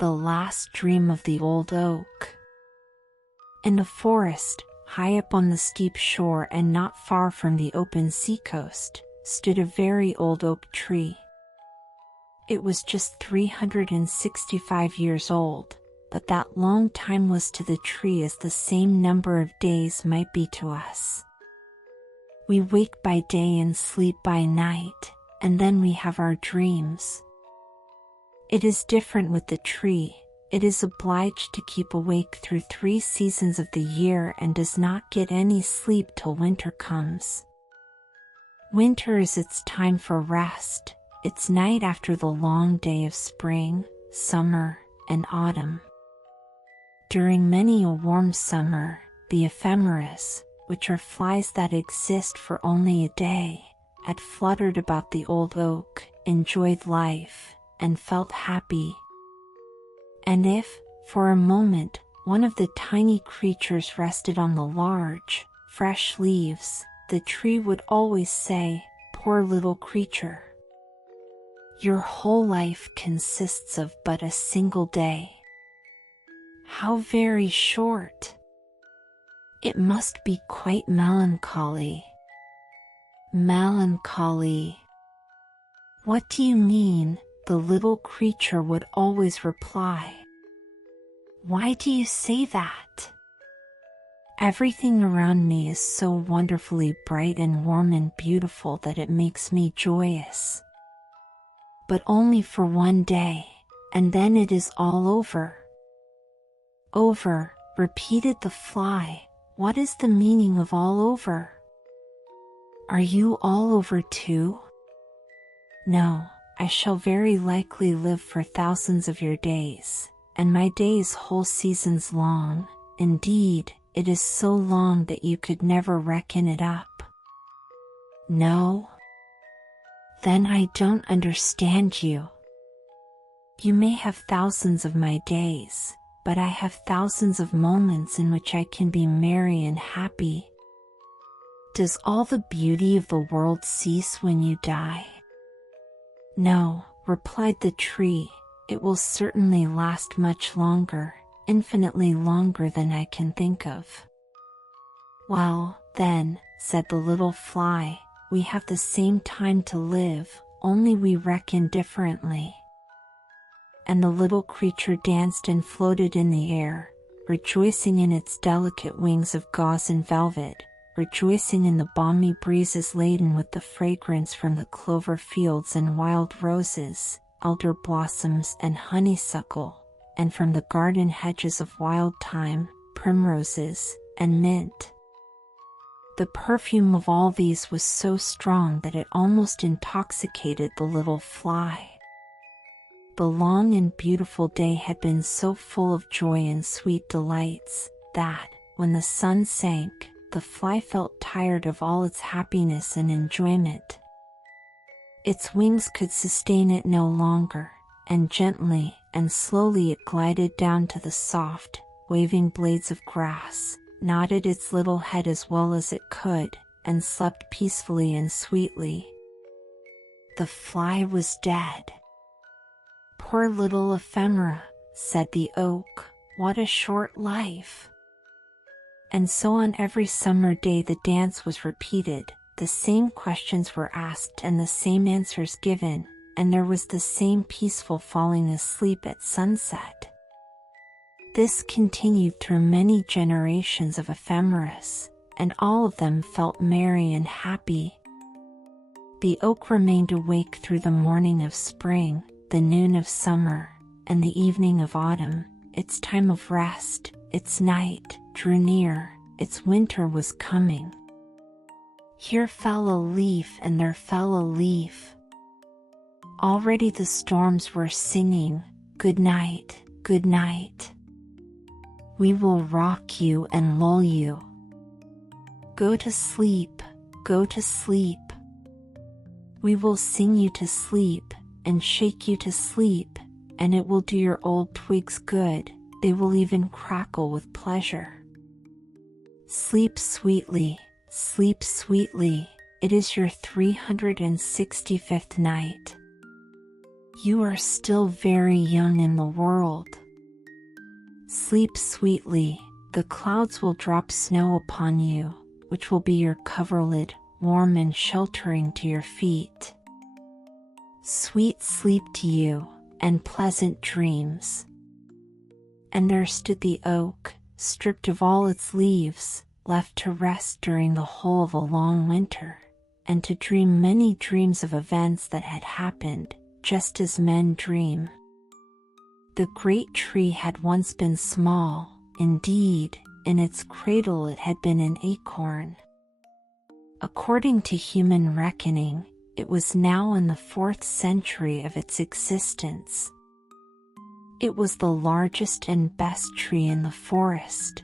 the last dream of the old oak. In a forest, high up on the steep shore and not far from the open seacoast, stood a very old oak tree. It was just 365 years old, but that long time was to the tree as the same number of days might be to us. We wake by day and sleep by night, and then we have our dreams. It is different with the tree. It is obliged to keep awake through 3 seasons of the year and does not get any sleep till winter comes. Winter is its time for rest, its night after the long day of spring, summer, and autumn. During many a warm summer, the ephemeras, which are flies that exist for only a day, had fluttered about the old oak, enjoyed life, and felt happy. And if, for a moment, one of the tiny creatures rested on the large, fresh leaves, the tree would always say, "Poor little creature. Your whole life consists of but a single day. How very short! It must be quite melancholy." "Melancholy? What do you mean?" the little creature would always reply. "Why do you say that? Everything around me is so wonderfully bright and warm and beautiful that it makes me joyous. But only for one day, and then it is all over." "Over," repeated the fly. "What is the meaning of all over? Are you all over too?" "No, I shall very likely live for thousands of your days, and my days whole seasons long. Indeed, it is so long that you could never reckon it up." "No? Then I don't understand you. You may have thousands of my days, but I have thousands of moments in which I can be merry and happy. Does all the beauty of the world cease when you die?" "No," replied the tree, "it will certainly last much longer, infinitely longer than I can think of." "Well, then," said the little fly, "we have the same time to live, only we reckon differently." And the little creature danced and floated in the air, rejoicing in its delicate wings of gauze and velvet, rejoicing in the balmy breezes laden with the fragrance from the clover fields and wild roses, elder blossoms and honeysuckle, and from the garden hedges of wild thyme, primroses, and mint. The perfume of all these was so strong that it almost intoxicated the little fly. The long and beautiful day had been so full of joy and sweet delights, that, when the sun sank, the fly felt tired of all its happiness and enjoyment. Its wings could sustain it no longer, and gently and slowly it glided down to the soft, waving blades of grass, nodded its little head as well as it could, and slept peacefully and sweetly. The fly was dead. "Poor little ephemera," said the oak, "what a short life." And so on every summer day the dance was repeated, the same questions were asked and the same answers given, and there was the same peaceful falling asleep at sunset. This continued through many generations of ephemeras, and all of them felt merry and happy. The oak remained awake through the morning of spring, the noon of summer, and the evening of autumn. Its time of rest, its night, drew near, its winter was coming. Here fell a leaf and there fell a leaf. Already the storms were singing, "Good night, good night. We will rock you and lull you. Go to sleep, go to sleep. We will sing you to sleep, and shake you to sleep, and it will do your old twigs good, they will even crackle with pleasure. Sleep sweetly, it is your 365th night. You are still very young in the world. Sleep sweetly, the clouds will drop snow upon you, which will be your coverlid, warm and sheltering to your feet. Sweet sleep to you, and pleasant dreams. And there stood the oak, stripped of all its leaves, left to rest during the whole of a long winter, and to dream many dreams of events that had happened, just as men dream. The great tree had once been small, indeed, in its cradle it had been an acorn. According to human reckoning, it was now in the 4th century of its existence. It was the largest and best tree in the forest.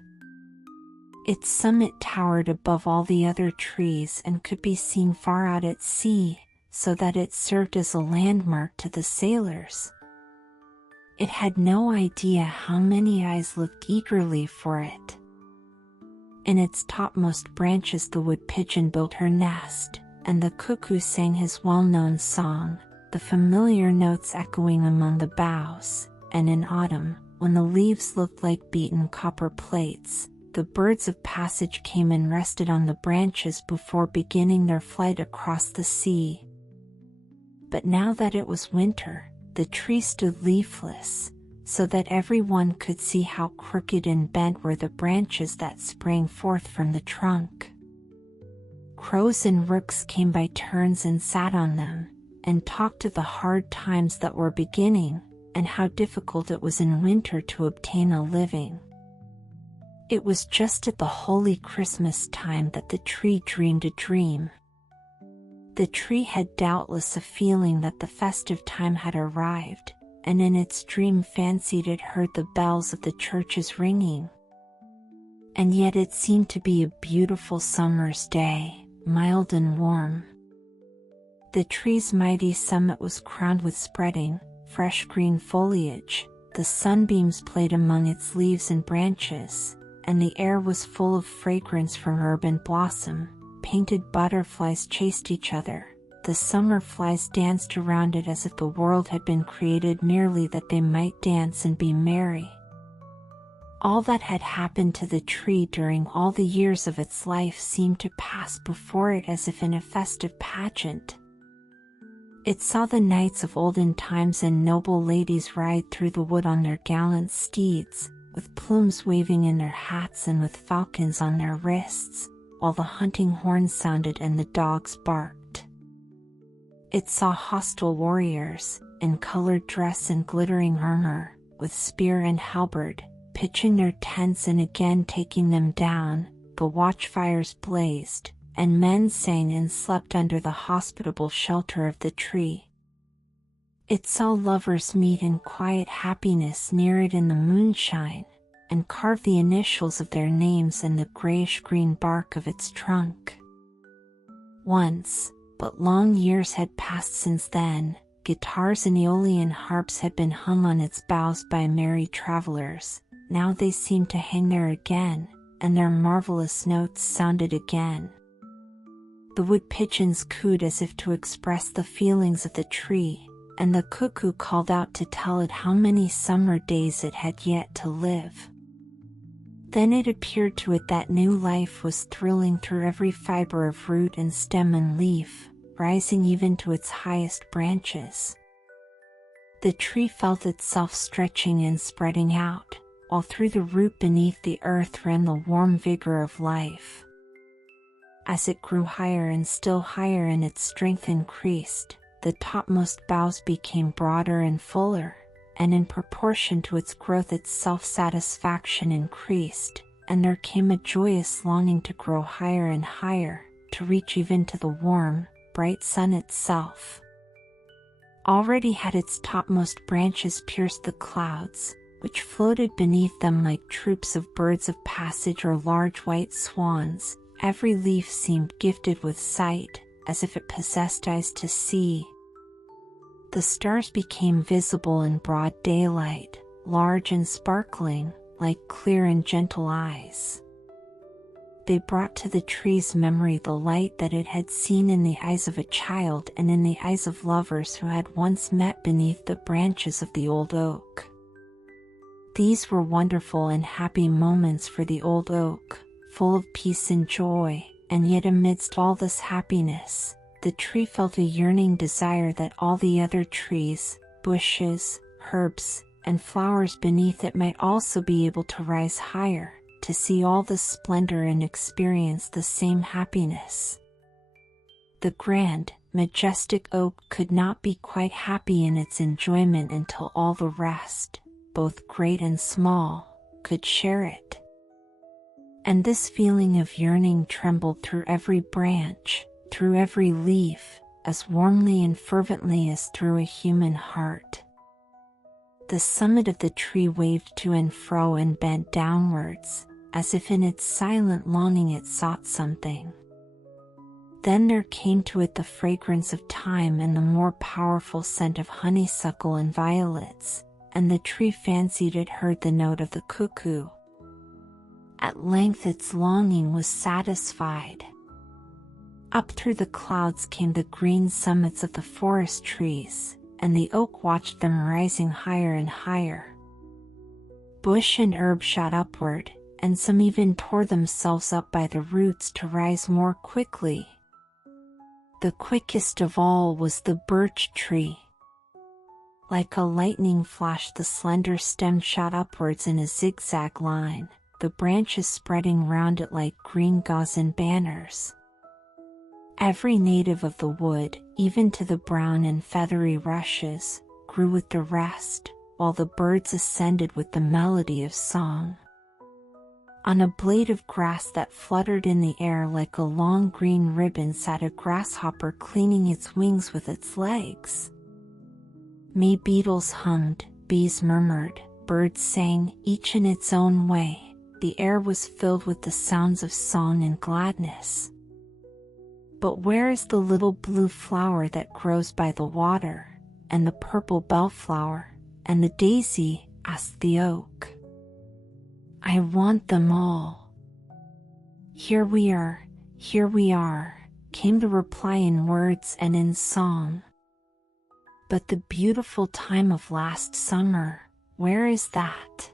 Its summit towered above all the other trees and could be seen far out at sea, so that it served as a landmark to the sailors. It had no idea how many eyes looked eagerly for it. In its topmost branches the wood pigeon built her nest, and the cuckoo sang his well-known song, the familiar notes echoing among the boughs, and in autumn, when the leaves looked like beaten copper plates, the birds of passage came and rested on the branches before beginning their flight across the sea. But now that it was winter, the tree stood leafless, so that everyone could see how crooked and bent were the branches that sprang forth from the trunk. Crows and rooks came by turns and sat on them, and talked of the hard times that were beginning, and how difficult it was in winter to obtain a living. It was just at the holy Christmas time that the tree dreamed a dream. The tree had doubtless a feeling that the festive time had arrived, and in its dream fancied it heard the bells of the churches ringing. And yet it seemed to be a beautiful summer's day, mild and warm. The tree's mighty summit was crowned with spreading, fresh green foliage, the sunbeams played among its leaves and branches, and the air was full of fragrance from herb and blossom. Painted butterflies chased each other, the summer flies danced around it as if the world had been created merely that they might dance and be merry. All that had happened to the tree during all the years of its life seemed to pass before it as if in a festive pageant. It saw the knights of olden times and noble ladies ride through the wood on their gallant steeds, with plumes waving in their hats and with falcons on their wrists, while the hunting horns sounded and the dogs barked. It saw hostile warriors, in colored dress and glittering armor, with spear and halberd, pitching their tents and again taking them down. The watchfires blazed, and men sang and slept under the hospitable shelter of the tree. It saw lovers meet in quiet happiness near it in the moonshine, and carve the initials of their names in the grayish-green bark of its trunk. Once, but long years had passed since then, guitars and Aeolian harps had been hung on its boughs by merry travelers. Now they seemed to hang there again, and their marvelous notes sounded again. The wood pigeons cooed as if to express the feelings of the tree, and the cuckoo called out to tell it how many summer days it had yet to live. Then it appeared to it that new life was thrilling through every fiber of root and stem and leaf, rising even to its highest branches. The tree felt itself stretching and spreading out, while through the root beneath the earth ran the warm vigor of life. As it grew higher and still higher and its strength increased, the topmost boughs became broader and fuller, and in proportion to its growth its self-satisfaction increased, and there came a joyous longing to grow higher and higher, to reach even to the warm, bright sun itself. Already had its topmost branches pierced the clouds, which floated beneath them like troops of birds of passage or large white swans. Every leaf seemed gifted with sight, as if it possessed eyes to see. The stars became visible in broad daylight, large and sparkling, like clear and gentle eyes. they brought to the tree's memory the light that it had seen in the eyes of a child and in the eyes of lovers who had once met beneath the branches of the old oak. These were wonderful and happy moments for the old oak, full of peace and joy, and yet amidst all this happiness, the tree felt a yearning desire that all the other trees, bushes, herbs, and flowers beneath it might also be able to rise higher, to see all the splendor and experience the same happiness. The grand, majestic oak could not be quite happy in its enjoyment until all the rest, both great and small, could share it. And this feeling of yearning trembled through every branch, through every leaf, as warmly and fervently as through a human heart. The summit of the tree waved to and fro and bent downwards, as if in its silent longing it sought something. Then there came to it the fragrance of thyme and the more powerful scent of honeysuckle and violets, and the tree fancied it heard the note of the cuckoo. At length its longing was satisfied. Up through the clouds came the green summits of the forest trees, and the oak watched them rising higher and higher. Bush and herb shot upward, and some even tore themselves up by the roots to rise more quickly. The quickest of all was the birch tree. Like a lightning flash the slender stem shot upwards in a zigzag line, the branches spreading round it like green gauze and banners. Every native of the wood, even to the brown and feathery rushes, grew with the rest, while the birds ascended with the melody of song. On a blade of grass that fluttered in the air like a long green ribbon sat a grasshopper cleaning its wings with its legs. May beetles hummed, bees murmured, birds sang, each in its own way. The air was filled with the sounds of song and gladness. But where is the little blue flower that grows by the water, and the purple bellflower, and the daisy? Asked the oak. I want them all. Here we are, came the reply in words and in song. But the beautiful time of last summer, where is that?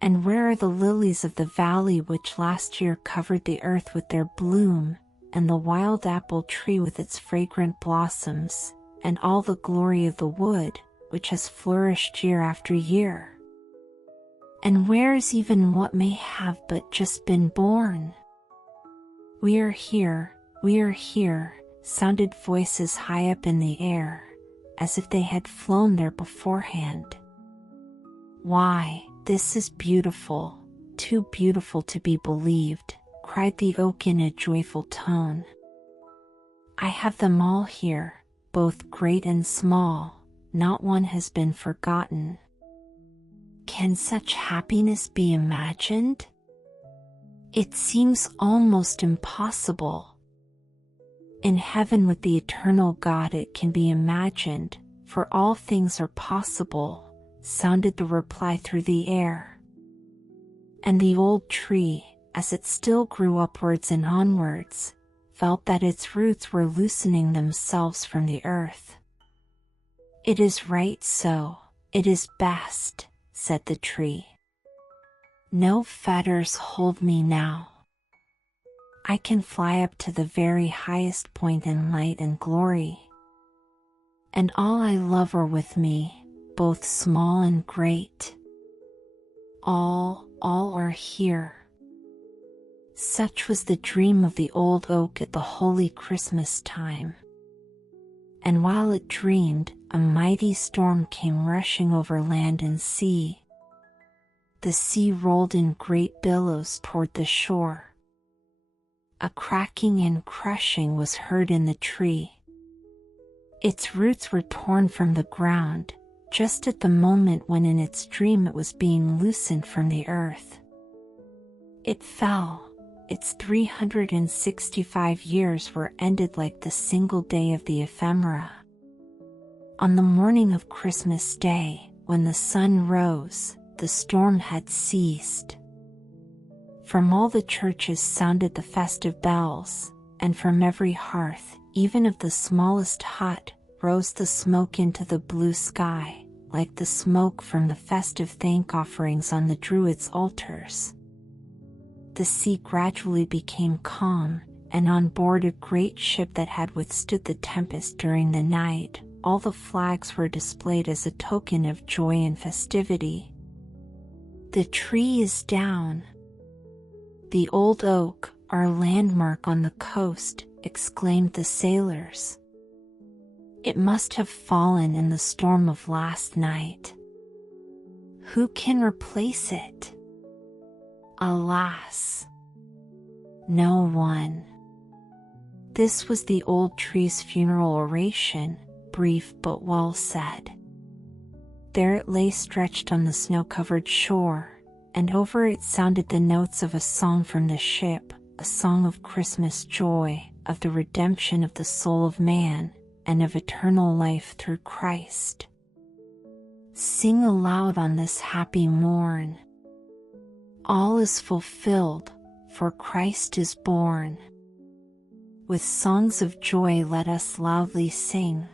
And where are the lilies of the valley which last year covered the earth with their bloom, and the wild apple tree with its fragrant blossoms, and all the glory of the wood, which has flourished year after year? And where is even what may have but just been born? We are here, sounded voices high up in the air, as if they had flown there beforehand. Why, this is beautiful, too beautiful to be believed, cried the oak in a joyful tone. I have them all here, both great and small, not one has been forgotten. Can such happiness be imagined? It seems almost impossible. In heaven with the eternal God it can be imagined, for all things are possible, sounded the reply through the air. And the old tree, as it still grew upwards and onwards, felt that its roots were loosening themselves from the earth. It is right so, it is best, said the tree. No fetters hold me now. I can fly up to the very highest point in light and glory. And all I love are with me, both small and great. All are here. Such was the dream of the old oak at the holy Christmas time. And while it dreamed, a mighty storm came rushing over land and sea. The sea rolled in great billows toward the shore. A cracking and crushing was heard in the tree. Its roots were torn from the ground, just at the moment when in its dream it was being loosened from the earth. It fell. Its 365 years were ended like the single day of the ephemera. On the morning of Christmas Day, when the sun rose, the storm had ceased. From all the churches sounded the festive bells, and from every hearth, even of the smallest hut, rose the smoke into the blue sky, like the smoke from the festive thank offerings on the Druids' altars. The sea gradually became calm, and on board a great ship that had withstood the tempest during the night, all the flags were displayed as a token of joy and festivity. The tree is down. The old oak, our landmark on the coast, exclaimed the sailors. It must have fallen in the storm of last night. Who can replace it? Alas, no one. This was the old tree's funeral oration, brief but well said. There it lay stretched on the snow-covered shore, and over it sounded the notes of a song from the ship, a song of Christmas joy, of the redemption of the soul of man, and of eternal life through Christ. Sing aloud on this happy morn. All is fulfilled, for Christ is born. With songs of joy let us loudly sing.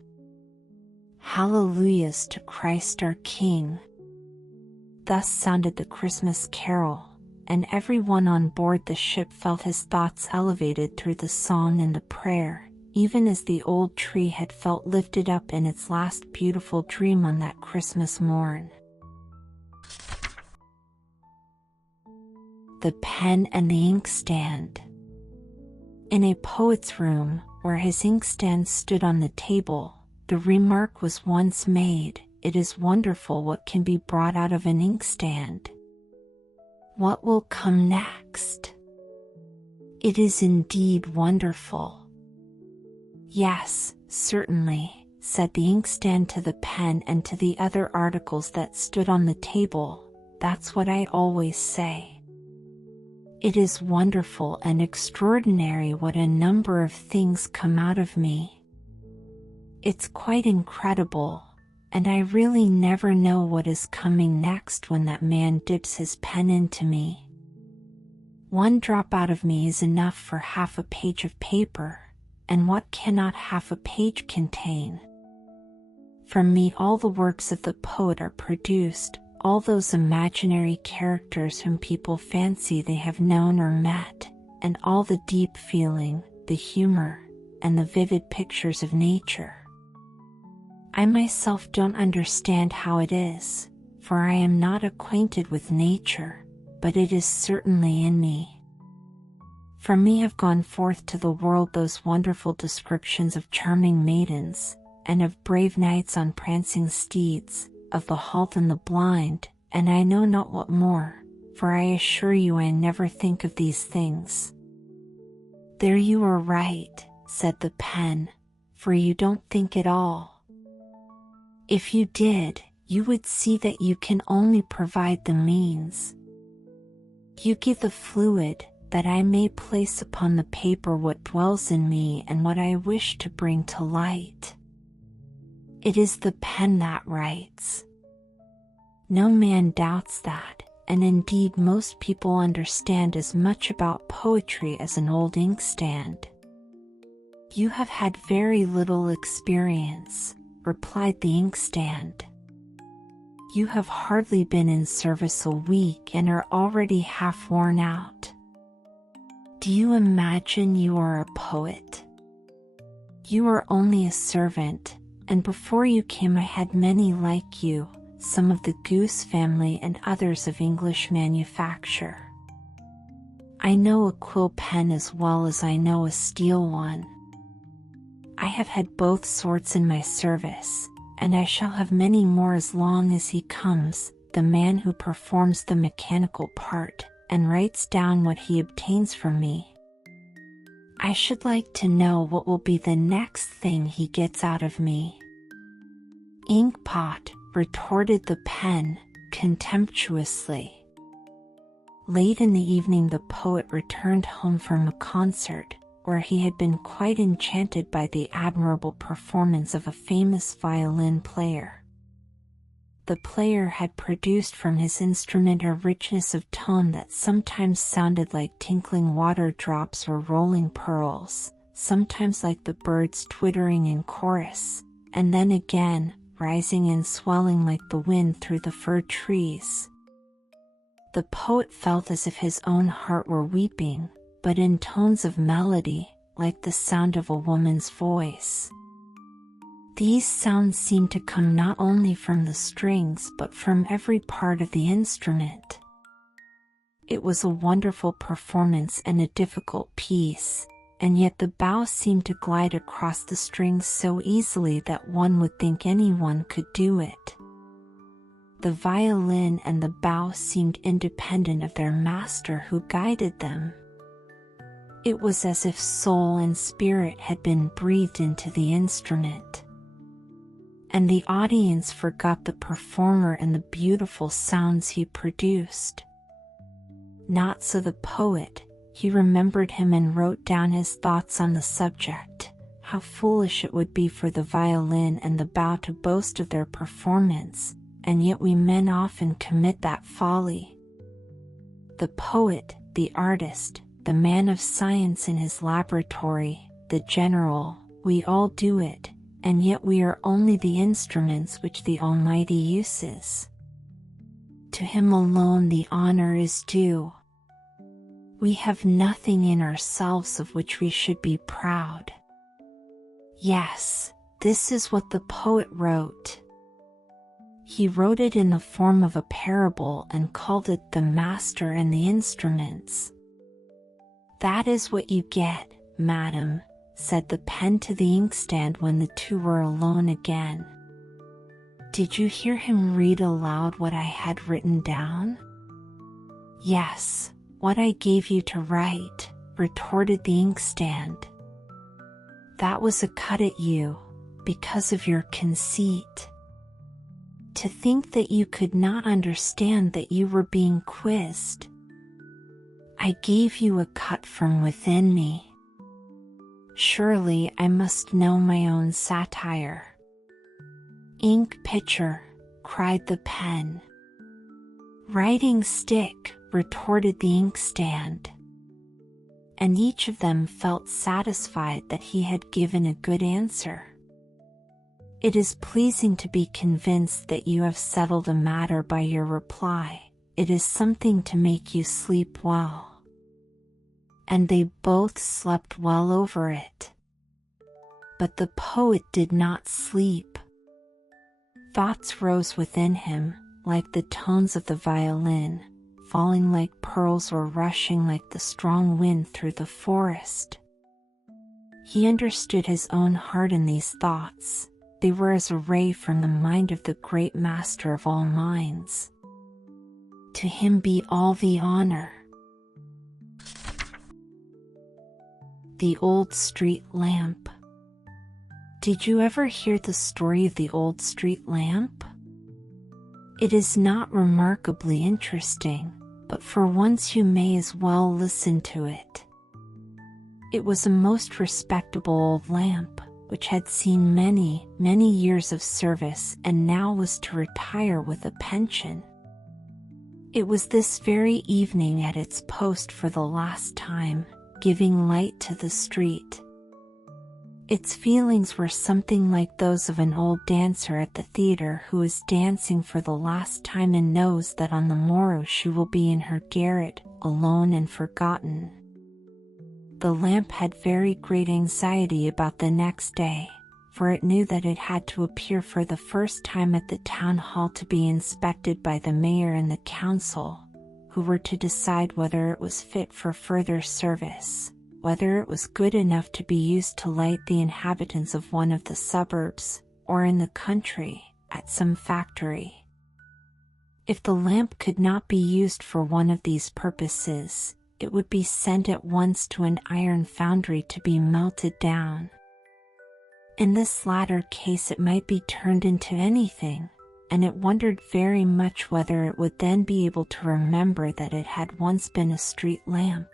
Hallelujahs to Christ our King. Thus sounded the Christmas carol, and everyone on board the ship felt his thoughts elevated through the song and the prayer, even as the old tree had felt lifted up in its last beautiful dream on that Christmas morn. The pen and the inkstand. In a poet's room, where his inkstand stood on the table, the remark was once made, "It is wonderful what can be brought out of an inkstand." What will come next? It is indeed wonderful. Yes, certainly, said the inkstand to the pen and to the other articles that stood on the table. That's what I always say. It is wonderful and extraordinary what a number of things come out of me. It's quite incredible, and I really never know what is coming next when that man dips his pen into me. One drop out of me is enough for half a page of paper, and what cannot half a page contain? From me all the works of the poet are produced, all those imaginary characters whom people fancy they have known or met, and all the deep feeling, the humor, and the vivid pictures of nature. I myself don't understand how it is, for I am not acquainted with nature, but it is certainly in me. From me have gone forth to the world those wonderful descriptions of charming maidens, and of brave knights on prancing steeds, of the halt and the blind, and I know not what more, for I assure you I never think of these things. There you are right, said the pen, for you don't think at all. If you did, you would see that you can only provide the means. You give the fluid, that I may place upon the paper what dwells in me and what I wish to bring to light. It is the pen that writes. No man doubts that, and indeed most people understand as much about poetry as an old inkstand. You have had very little experience, replied the inkstand. You have hardly been in service a week and are already half worn out. Do you imagine you are a poet? You are only a servant, and before you came I had many like you, some of the goose family and others of English manufacture. I know a quill pen as well as I know a steel one. I have had both sorts in my service, and I shall have many more as long as he comes, the man who performs the mechanical part, and writes down what he obtains from me. I should like to know what will be the next thing he gets out of me. Inkpot, retorted the pen, contemptuously. Late in the evening the poet returned home from a concert, where he had been quite enchanted by the admirable performance of a famous violin player. the player had produced from his instrument a richness of tone that sometimes sounded like tinkling water drops or rolling pearls, sometimes like the birds twittering in chorus, and then again, rising and swelling like the wind through the fir trees. The poet felt as if his own heart were weeping, but in tones of melody, like the sound of a woman's voice. These sounds seemed to come not only from the strings but from every part of the instrument. It was a wonderful performance and a difficult piece, and yet the bow seemed to glide across the strings so easily that one would think anyone could do it. The violin and the bow seemed independent of their master who guided them. It was as if soul and spirit had been breathed into the instrument. And the audience forgot the performer and the beautiful sounds he produced. Not so the poet. He remembered him and wrote down his thoughts on the subject. How foolish it would be for the violin and the bow to boast of their performance, and yet we men often commit that folly. The poet, the artist, the man of science in his laboratory, the general, we all do it, and yet we are only the instruments which the Almighty uses. To Him alone the honor is due. We have nothing in ourselves of which we should be proud. Yes, this is what the poet wrote. He wrote it in the form of a parable and called it the master and the instruments. That is what you get, madam, said the pen to the inkstand when the two were alone again. Did you hear him read aloud what I had written down? Yes, what I gave you to write, retorted the inkstand. That was a cut at you, because of your conceit. To think that you could not understand that you were being quizzed. I gave you a cut from within me. Surely I must know my own satire. Ink pitcher, cried the pen. Writing stick, retorted the inkstand. And each of them felt satisfied that he had given a good answer. It is pleasing to be convinced that you have settled a matter by your reply. It is something to make you sleep well. And they both slept well over it. But the poet did not sleep. Thoughts rose within him, like the tones of the violin, falling like pearls or rushing like the strong wind through the forest. He understood his own heart in these thoughts. They were as a ray from the mind of the great master of all minds. To him be all the honor. The Old Street Lamp. Did you ever hear the story of the old street lamp? It is not remarkably interesting, but for once you may as well listen to it. It was a most respectable old lamp, which had seen many, many years of service and now was to retire with a pension. It was this very evening at its post for the last time, giving light to the street. Its feelings were something like those of an old dancer at the theater who is dancing for the last time and knows that on the morrow she will be in her garret, alone and forgotten. The lamp had very great anxiety about the next day, for it knew that it had to appear for the first time at the town hall to be inspected by the mayor and the council, who were to decide whether it was fit for further service, whether it was good enough to be used to light the inhabitants of one of the suburbs, or in the country, at some factory. If the lamp could not be used for one of these purposes, it would be sent at once to an iron foundry to be melted down. In this latter case it might be turned into anything, and it wondered very much whether it would then be able to remember that it had once been a street lamp.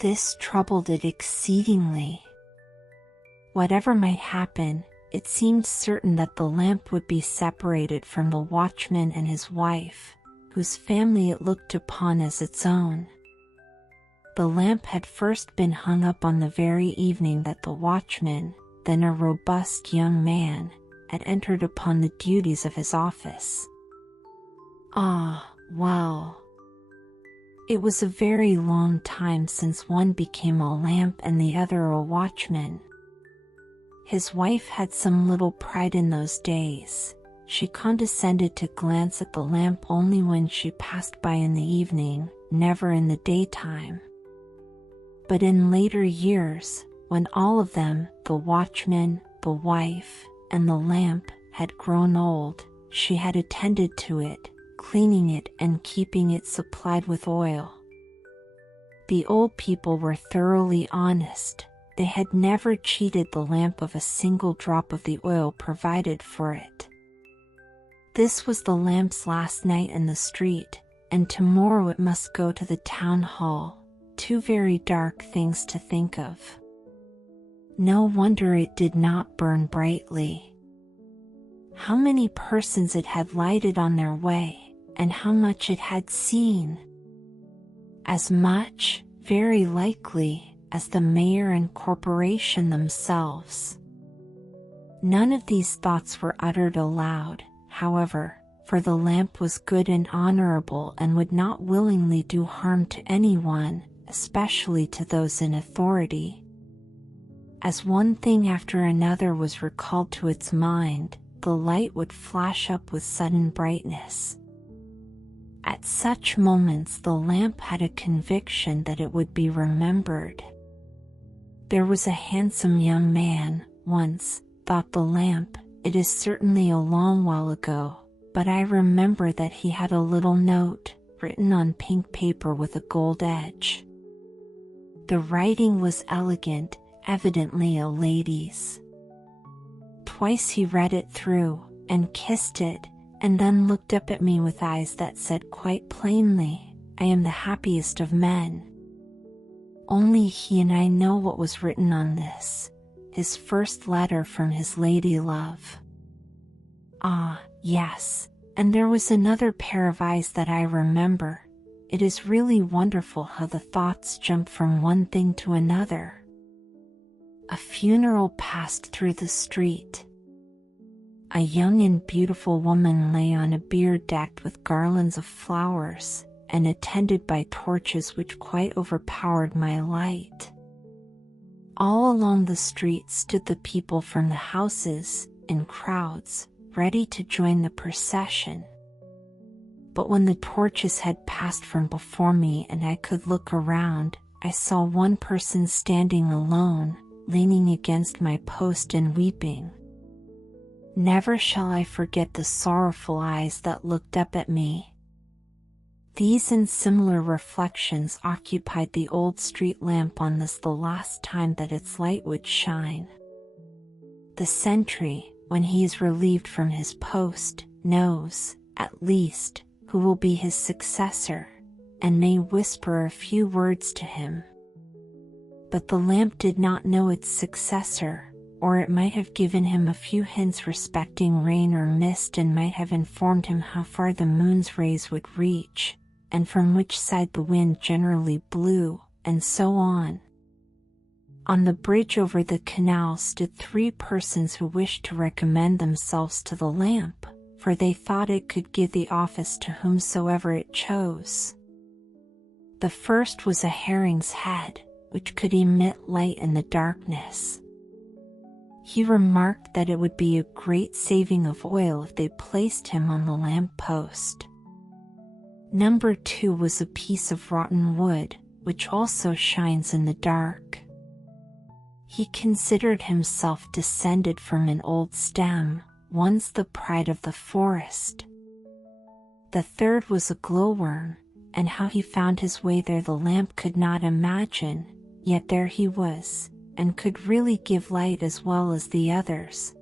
This troubled it exceedingly. Whatever might happen, it seemed certain that the lamp would be separated from the watchman and his wife, whose family it looked upon as its own. The lamp had first been hung up on the very evening that the watchman, then a robust young man, had entered upon the duties of his office. Ah, well. It was a very long time since one became a lamp and the other a watchman. His wife had some little pride in those days. She condescended to glance at the lamp only when she passed by in the evening, never in the daytime. But in later years, when all of them, the watchman, the wife, and the lamp, had grown old, she had attended to it, cleaning it and keeping it supplied with oil. The old people were thoroughly honest. They had never cheated the lamp of a single drop of the oil provided for it. This was the lamp's last night in the street, and tomorrow it must go to the town hall. Two very dark things to think of. No wonder it did not burn brightly. How many persons it had lighted on their way, and how much it had seen? As much, very likely, as the mayor and corporation themselves. None of these thoughts were uttered aloud, however, for the lamp was good and honorable and would not willingly do harm to anyone, especially to those in authority. As one thing after another was recalled to its mind, the light would flash up with sudden brightness. At such moments the lamp had a conviction that it would be remembered. There was a handsome young man, once, thought the lamp, it is certainly a long while ago, but I remember that he had a little note, written on pink paper with a gold edge. The writing was elegant, evidently a lady's. Twice he read it through, and kissed it, and then looked up at me with eyes that said quite plainly, I am the happiest of men. Only he and I know what was written on this, his first letter from his lady love. Ah, yes, and there was another pair of eyes that I remember. It is really wonderful how the thoughts jump from one thing to another. A funeral passed through the street. A young and beautiful woman lay on a bier decked with garlands of flowers, and attended by torches which quite overpowered my light. All along the street stood the people from the houses, in crowds, ready to join the procession. But when the torches had passed from before me and I could look around, I saw one person standing alone, leaning against my post and weeping. Never shall I forget the sorrowful eyes that looked up at me. These and similar reflections occupied the old street lamp on this the last time that its light would shine. The sentry, when he is relieved from his post, knows, at least, who will be his successor, and may whisper a few words to him. But the lamp did not know its successor, or it might have given him a few hints respecting rain or mist and might have informed him how far the moon's rays would reach, and from which side the wind generally blew, and so on. On the bridge over the canal stood 3 persons who wished to recommend themselves to the lamp, for they thought it could give the office to whomsoever it chose. The first was a herring's head, which could emit light in the darkness. He remarked that it would be a great saving of oil if they placed him on the lamp post. Number 2 was a piece of rotten wood, which also shines in the dark. He considered himself descended from an old stem, once the pride of the forest. The third was a glowworm, and how he found his way there the lamp could not imagine, yet there he was, and could really give light as well as the others.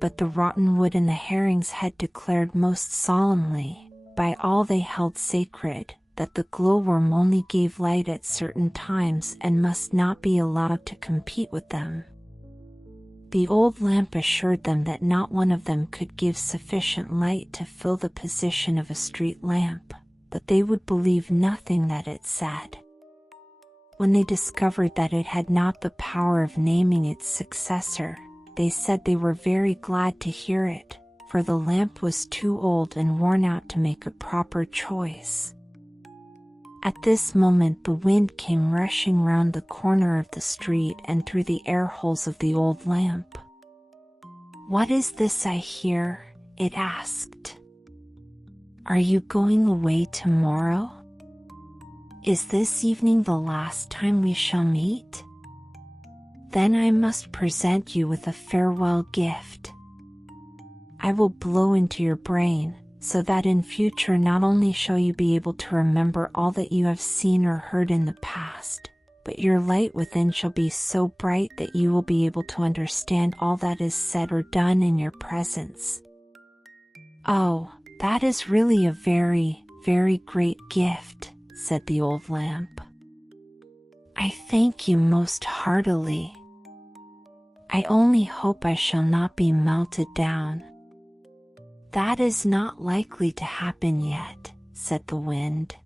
But the rotten wood and the herring's head declared most solemnly, by all they held sacred, that the glowworm only gave light at certain times and must not be allowed to compete with them. The old lamp assured them that not one of them could give sufficient light to fill the position of a street lamp, but they would believe nothing that it said. When they discovered that it had not the power of naming its successor, they said they were very glad to hear it, for the lamp was too old and worn out to make a proper choice. At this moment the wind came rushing round the corner of the street and through the air holes of the old lamp. "What is this I hear?" it asked. "Are you going away tomorrow? Is this evening the last time we shall meet? Then I must present you with a farewell gift. I will blow into your brain, so that in future not only shall you be able to remember all that you have seen or heard in the past, but your light within shall be so bright that you will be able to understand all that is said or done in your presence." "Oh, that is really a very, very great gift," said the old lamp. "I thank you most heartily. I only hope I shall not be melted down." "That is not likely to happen yet," said the wind.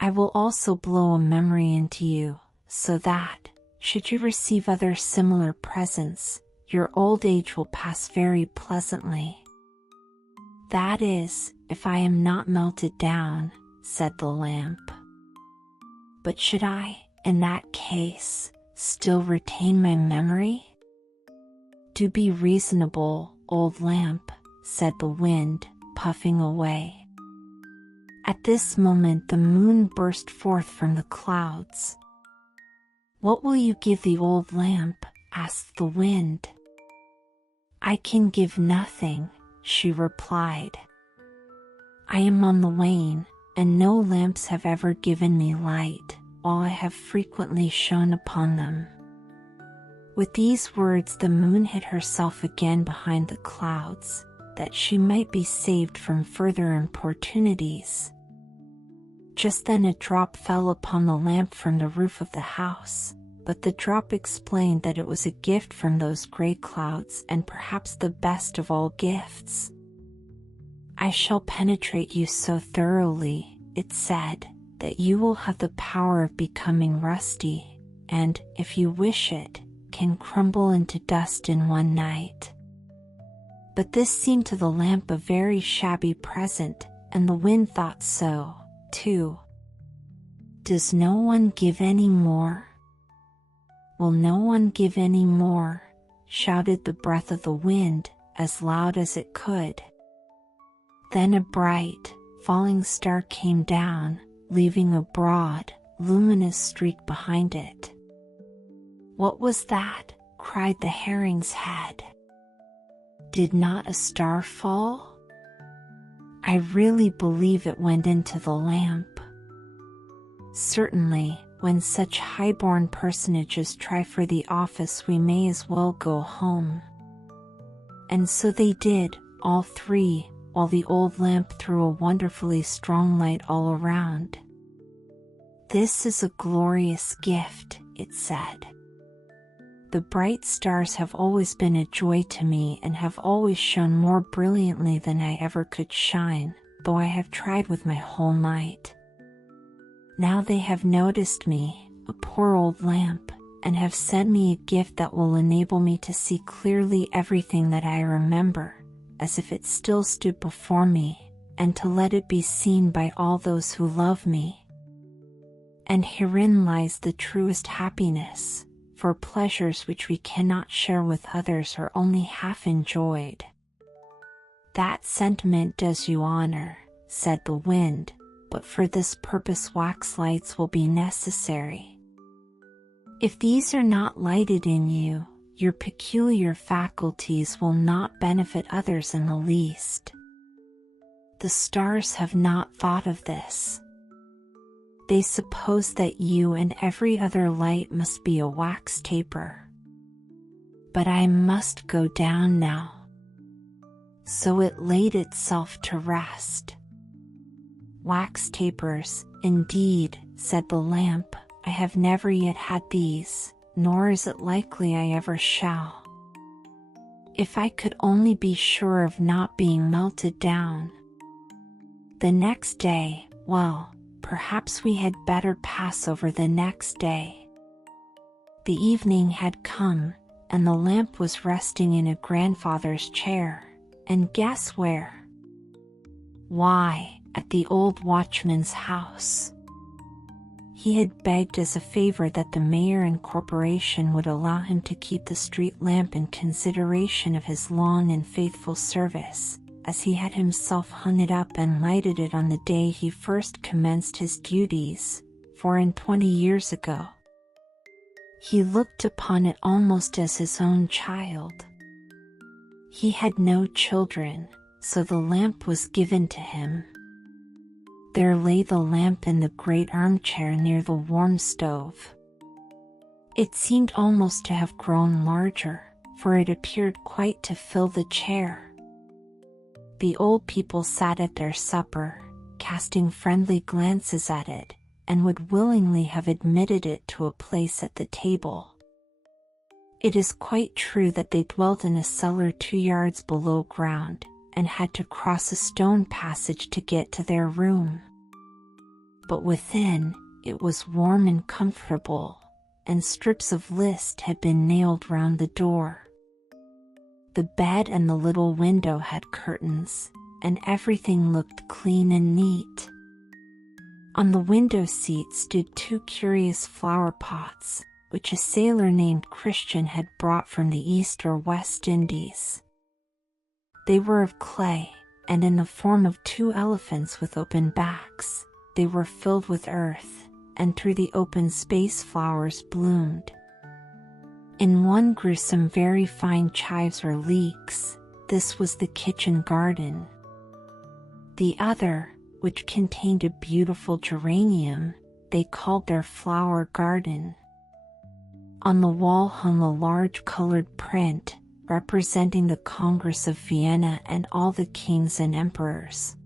"I will also blow a memory into you, so that, should you receive other similar presents, your old age will pass very pleasantly." "That is, if I am not melted down," said the lamp. "But should I, in that case, still retain my memory?" "Do be reasonable, old lamp," said the wind, puffing away. At this moment the moon burst forth from the clouds. "What will you give the old lamp?" asked the wind. "I can give nothing," she replied. "I am on the wane, and no lamps have ever given me light, while I have frequently shone upon them." With these words the moon hid herself again behind the clouds, that she might be saved from further importunities. Just then a drop fell upon the lamp from the roof of the house, but the drop explained that it was a gift from those gray clouds, and perhaps the best of all gifts. "I shall penetrate you so thoroughly," it said, "that you will have the power of becoming rusty, and, if you wish it, can crumble into dust in one night." But this seemed to the lamp a very shabby present, and the wind thought so, too. "Does no one give any more? Will no one give any more?" shouted the breath of the wind, as loud as it could. Then a bright, falling star came down, leaving a broad, luminous streak behind it. "What was that?" cried the herring's head. "Did not a star fall? I really believe it went into the lamp." "Certainly, when such high-born personages try for the office we may as well go home." And so they did, all three, while the old lamp threw a wonderfully strong light all around. "This is a glorious gift," it said. "The bright stars have always been a joy to me and have always shone more brilliantly than I ever could shine, though I have tried with my whole might. Now they have noticed me, a poor old lamp, and have sent me a gift that will enable me to see clearly everything that I remember, as if it still stood before me, and to let it be seen by all those who love me. And herein lies the truest happiness, for pleasures which we cannot share with others are only half enjoyed." "That sentiment does you honor," said the wind, "but for this purpose wax lights will be necessary. If these are not lighted in you, your peculiar faculties will not benefit others in the least. The stars have not thought of this. They suppose that you and every other light must be a wax taper. But I must go down now." So it laid itself to rest. "Wax tapers, indeed," said the lamp, "I have never yet had these, nor is it likely I ever shall. If I could only be sure of not being melted down. The next day, well, perhaps we had better pass over the next day. The evening had come, and the lamp was resting in a grandfather's chair, and guess where? Why, at the old watchman's house. He had begged as a favor that the mayor and corporation would allow him to keep the street lamp in consideration of his long and faithful service, as he had himself hung it up and lighted it on the day he first commenced his duties, 24 years ago. He looked upon it almost as his own child. He had no children, so the lamp was given to him. There lay the lamp in the great armchair near the warm stove. It seemed almost to have grown larger, for it appeared quite to fill the chair. The old people sat at their supper, casting friendly glances at it, and would willingly have admitted it to a place at the table. It is quite true that they dwelt in a cellar 2 yards below ground, and had to cross a stone passage to get to their room. But within, it was warm and comfortable, and strips of list had been nailed round the door. The bed and the little window had curtains, and everything looked clean and neat. On the window seat stood 2 curious flower pots, which a sailor named Christian had brought from the East or West Indies. They were of clay, and in the form of 2 elephants with open backs. They were filled with earth, and through the open space flowers bloomed. In one grew some very fine chives or leeks. This was the kitchen garden. The other, which contained a beautiful geranium, they called their flower garden. On the wall hung a large colored print, representing the Congress of Vienna and all the kings and emperors.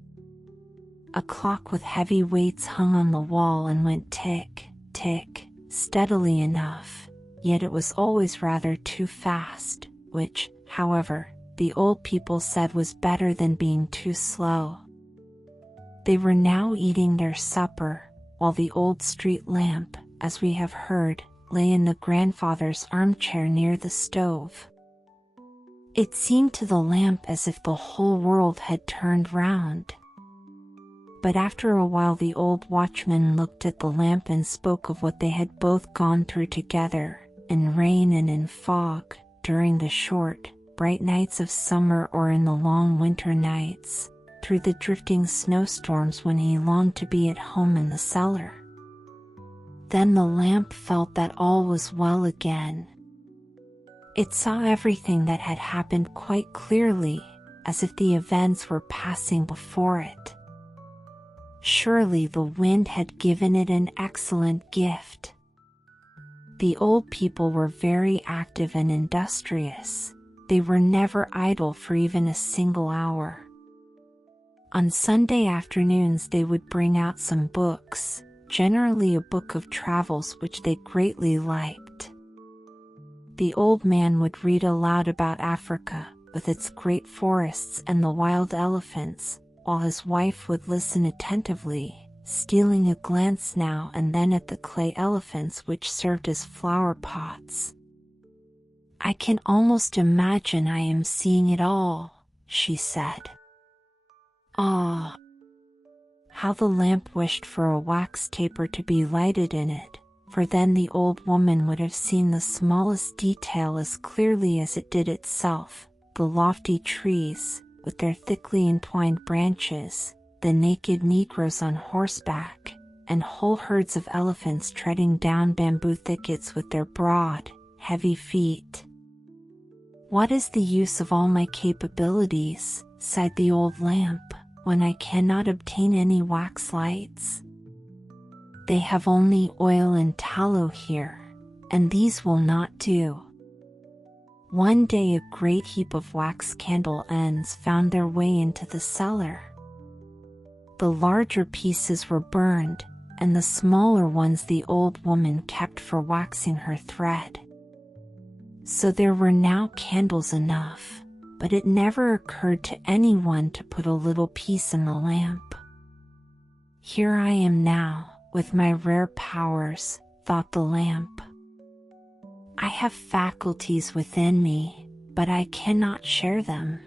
A clock with heavy weights hung on the wall and went tick, tick, steadily enough, yet it was always rather too fast, which, however, the old people said was better than being too slow. They were now eating their supper, while the old street lamp, as we have heard, lay in the grandfather's armchair near the stove. It seemed to the lamp as if the whole world had turned round. But after a while the old watchman looked at the lamp and spoke of what they had both gone through together, in rain and in fog, during the short, bright nights of summer or in the long winter nights, through the drifting snowstorms when he longed to be at home in the cellar. Then the lamp felt that all was well again. It saw everything that had happened quite clearly, as if the events were passing before it. Surely the wind had given it an excellent gift. The old people were very active and industrious. They were never idle for even a single hour. On Sunday afternoons they would bring out some books, generally a book of travels which they greatly liked. The old man would read aloud about Africa, with its great forests and the wild elephants, while his wife would listen attentively, stealing a glance now and then at the clay elephants which served as flower pots. "I can almost imagine I am seeing it all," she said. Ah! How the lamp wished for a wax taper to be lighted in it, for then the old woman would have seen the smallest detail as clearly as it did itself, the lofty trees, with their thickly entwined branches, the naked negroes on horseback, and whole herds of elephants treading down bamboo thickets with their broad, heavy feet. "What is the use of all my capabilities," sighed the old lamp, "when I cannot obtain any wax lights? They have only oil and tallow here, and these will not do." One day a great heap of wax candle ends found their way into the cellar. The larger pieces were burned, and the smaller ones the old woman kept for waxing her thread. So there were now candles enough, but it never occurred to anyone to put a little piece in the lamp. Here I am now, with my rare powers, thought the lamp. I have faculties within me, but I cannot share them.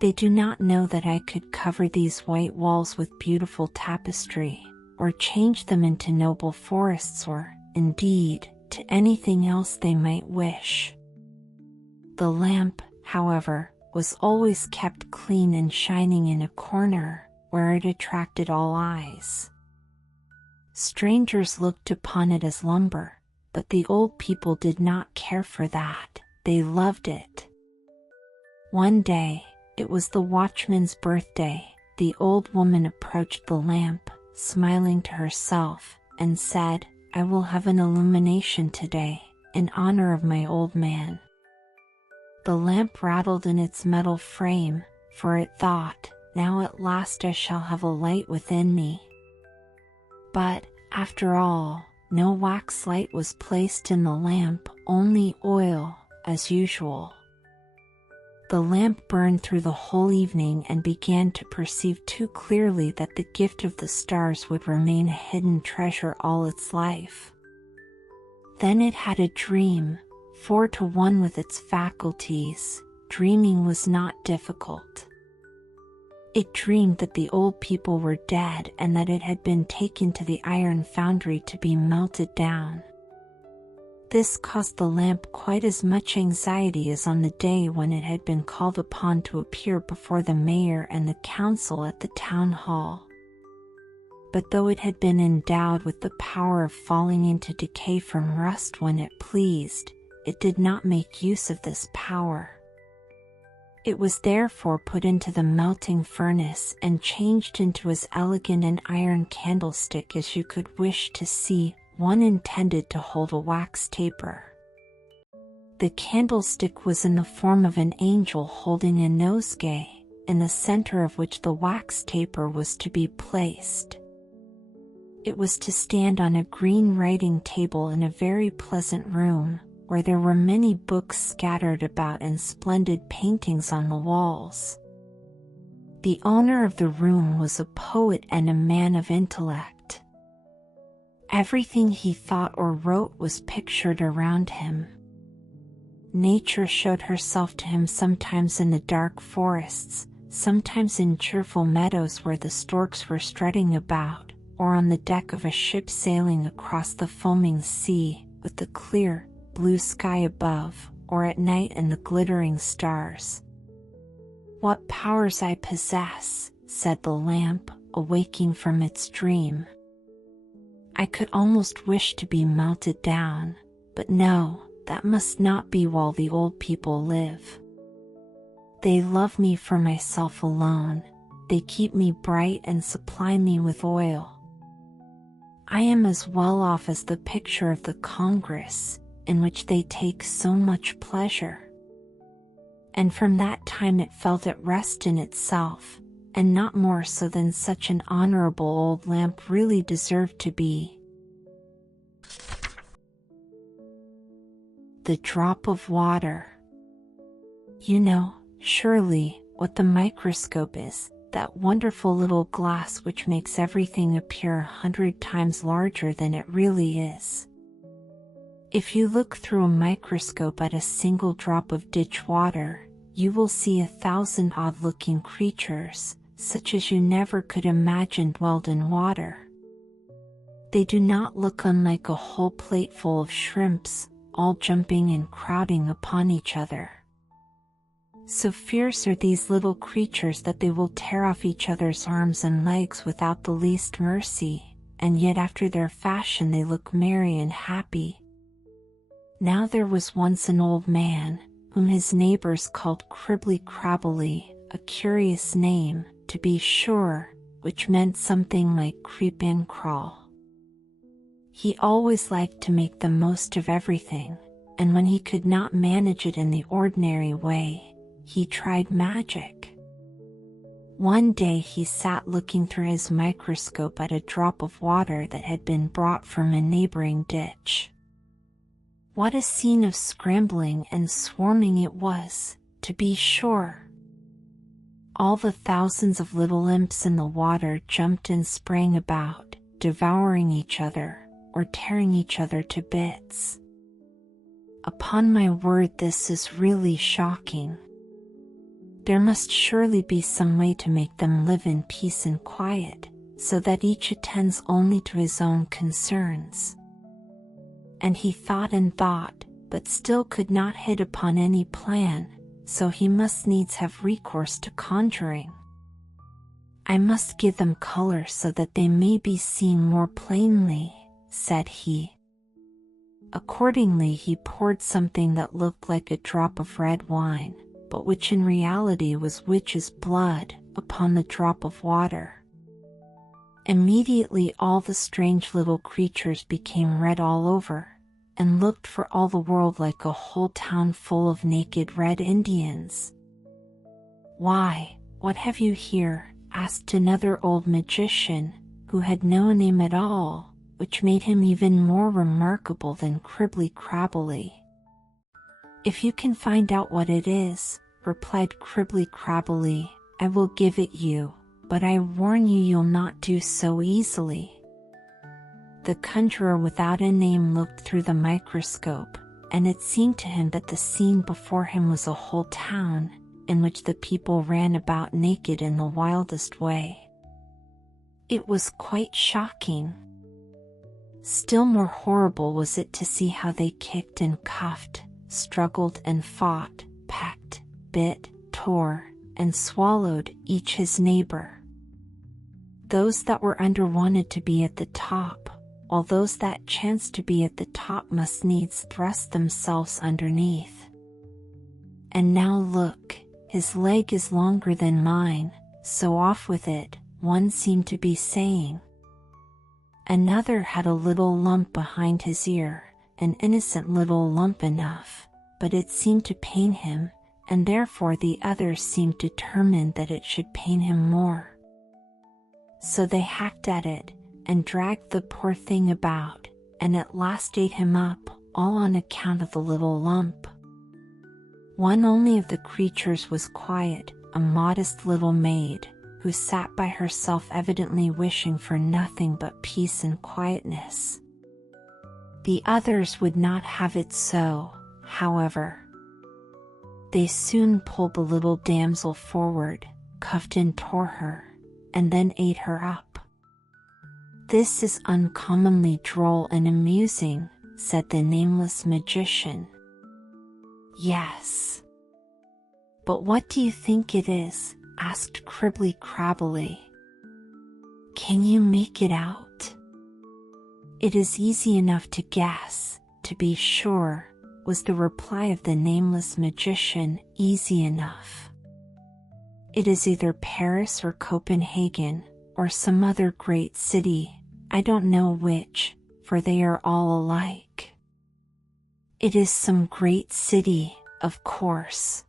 They do not know that I could cover these white walls with beautiful tapestry, or change them into noble forests, or, indeed, to anything else they might wish. The lamp, however, was always kept clean and shining in a corner, where it attracted all eyes. Strangers looked upon it as lumber, but the old people did not care for that, they loved it. One day, it was the watchman's birthday. The old woman approached the lamp, smiling to herself, and said, "I will have an illumination today, in honor of my old man." The lamp rattled in its metal frame, for it thought, "Now at last I shall have a light within me." But, after all, no wax light was placed in the lamp, only oil, as usual. The lamp burned through the whole evening and began to perceive too clearly that the gift of the stars would remain a hidden treasure all its life. Then it had a dream, 4-to-1 with its faculties. Dreaming was not difficult. It dreamed that the old people were dead and that it had been taken to the iron foundry to be melted down. This caused the lamp quite as much anxiety as on the day when it had been called upon to appear before the mayor and the council at the town hall. But though it had been endowed with the power of falling into decay from rust when it pleased, it did not make use of this power. It was therefore put into the melting furnace and changed into as elegant an iron candlestick as you could wish to see, one intended to hold a wax taper. The candlestick was in the form of an angel holding a nosegay, in the center of which the wax taper was to be placed. It was to stand on a green writing table in a very pleasant room, where there were many books scattered about and splendid paintings on the walls. The owner of the room was a poet and a man of intellect. Everything he thought or wrote was pictured around him. Nature showed herself to him sometimes in the dark forests, sometimes in cheerful meadows where the storks were strutting about, or on the deck of a ship sailing across the foaming sea, with the clear, blue sky above, or at night and the glittering stars. "What powers I possess," said the lamp, awaking from its dream. "I could almost wish to be melted down, but no, that must not be while the old people live. They love me for myself alone, they keep me bright and supply me with oil. I am as well off as the picture of the Congress, in which they take so much pleasure." And from that time it felt at rest in itself, and not more so than such an honorable old lamp really deserved to be. The drop of water. You know, surely, what the microscope is, that wonderful little glass which makes everything appear 100 times larger than it really is. If you look through a microscope at a single drop of ditch water, you will see 1,000 odd-looking creatures, such as you never could imagine dwelled in water. They do not look unlike a whole plateful of shrimps, all jumping and crowding upon each other. So fierce are these little creatures that they will tear off each other's arms and legs without the least mercy, and yet after their fashion they look merry and happy. Now there was once an old man, whom his neighbors called Cribbly Crabbly, a curious name, to be sure, which meant something like creep and crawl. He always liked to make the most of everything, and when he could not manage it in the ordinary way, he tried magic. One day he sat looking through his microscope at a drop of water that had been brought from a neighboring ditch. What a scene of scrambling and swarming it was, to be sure. All the thousands of little imps in the water jumped and sprang about, devouring each other, or tearing each other to bits. Upon my word, this is really shocking. There must surely be some way to make them live in peace and quiet, so that each attends only to his own concerns. And he thought and thought, but still could not hit upon any plan, so he must needs have recourse to conjuring. I must give them color so that they may be seen more plainly, said he. Accordingly he poured something that looked like a drop of red wine, but which in reality was witch's blood, upon the drop of water. Immediately all the strange little creatures became red all over, and looked for all the world like a whole town full of naked red Indians. "Why, what have you here?" asked another old magician, who had no name at all, which made him even more remarkable than Cribbly Crabbly. "If you can find out what it is," replied Cribbly Crabbly, "I will give it you, but I warn you you'll not do so easily." The conjurer without a name looked through the microscope, and it seemed to him that the scene before him was a whole town, in which the people ran about naked in the wildest way. It was quite shocking. Still more horrible was it to see how they kicked and cuffed, struggled and fought, pecked, bit, tore, and swallowed each his neighbor. Those that were under wanted to be at the top, while those that chanced to be at the top must needs thrust themselves underneath. "And now look, his leg is longer than mine, so off with it," one seemed to be saying. Another had a little lump behind his ear, an innocent little lump enough, but it seemed to pain him, and therefore the others seemed determined that it should pain him more. So they hacked at it, and dragged the poor thing about, and at last ate him up, all on account of the little lump. One only of the creatures was quiet, a modest little maid, who sat by herself evidently wishing for nothing but peace and quietness. The others would not have it so, however. They soon pulled the little damsel forward, cuffed and tore her, and then ate her up. "This is uncommonly droll and amusing," said the nameless magician. "Yes. But what do you think it is?" asked Cribbly Crabbly. "Can you make it out?" "It is easy enough to guess, to be sure," was the reply of the nameless magician, "easy enough. It is either Paris or Copenhagen, or some other great city, I don't know which, for they are all alike." "It is some great city, of course."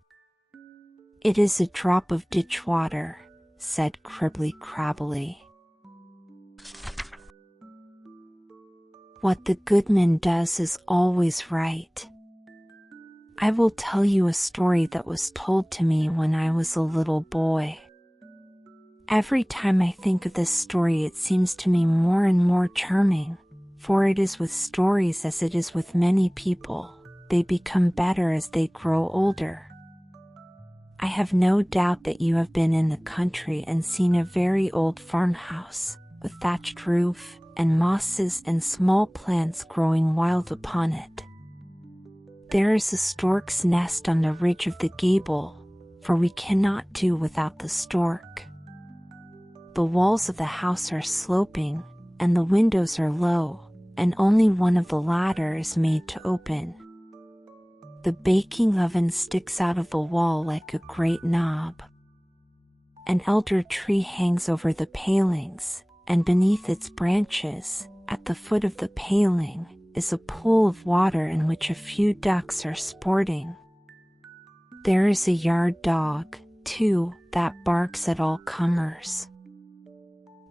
"It is a drop of ditch water," said Cribbly Crabbly. What the goodman does is always right. I will tell you a story that was told to me when I was a little boy. Every time I think of this story it seems to me more and more charming, for it is with stories as it is with many people, they become better as they grow older. I have no doubt that you have been in the country and seen a very old farmhouse, with thatched roof, and mosses and small plants growing wild upon it. There is a stork's nest on the ridge of the gable, for we cannot do without the stork. The walls of the house are sloping, and the windows are low, and only one of the latter is made to open. The baking oven sticks out of the wall like a great knob. An elder tree hangs over the palings, and beneath its branches, at the foot of the paling, is a pool of water in which a few ducks are sporting. There is a yard dog, too, that barks at all comers.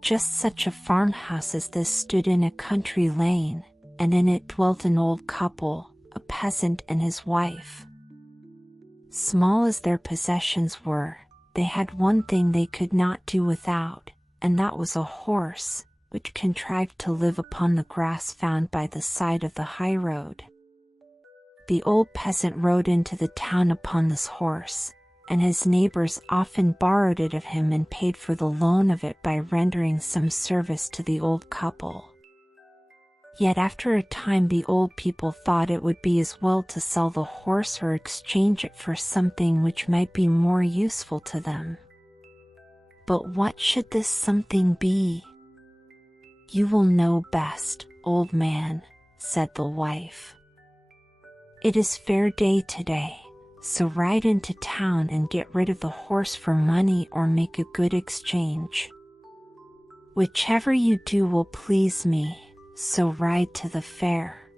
Just such a farmhouse as this stood in a country lane, and in it dwelt an old couple, a peasant and his wife. Small as their possessions were, they had one thing they could not do without, and that was a horse, which contrived to live upon the grass found by the side of the highroad. The old peasant rode into the town upon this horse, and his neighbors often borrowed it of him and paid for the loan of it by rendering some service to the old couple. Yet after a time the old people thought it would be as well to sell the horse or exchange it for something which might be more useful to them. But what should this something be? "You will know best, old man," said the wife. "It is fair day today, so ride into town and get rid of the horse for money or make a good exchange. Whichever you do will please me, so ride to the fair."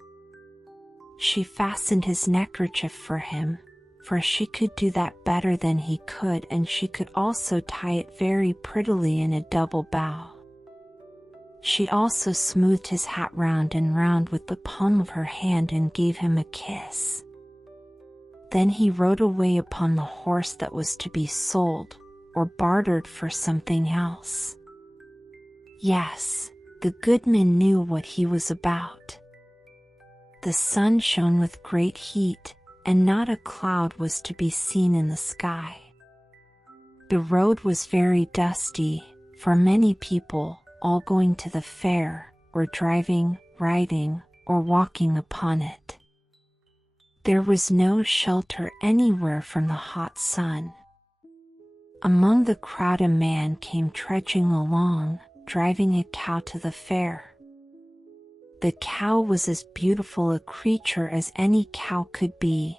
She fastened his neckerchief for him, for she could do that better than he could, and she could also tie it very prettily in a double bow. She also smoothed his hat round and round with the palm of her hand and gave him a kiss. Then he rode away upon the horse that was to be sold, or bartered for something else. Yes, the goodman knew what he was about. The sun shone with great heat, and not a cloud was to be seen in the sky. The road was very dusty, for many people, all going to the fair, were driving, riding, or walking upon it. There was no shelter anywhere from the hot sun. Among the crowd a man came trudging along, driving a cow to the fair. The cow was as beautiful a creature as any cow could be.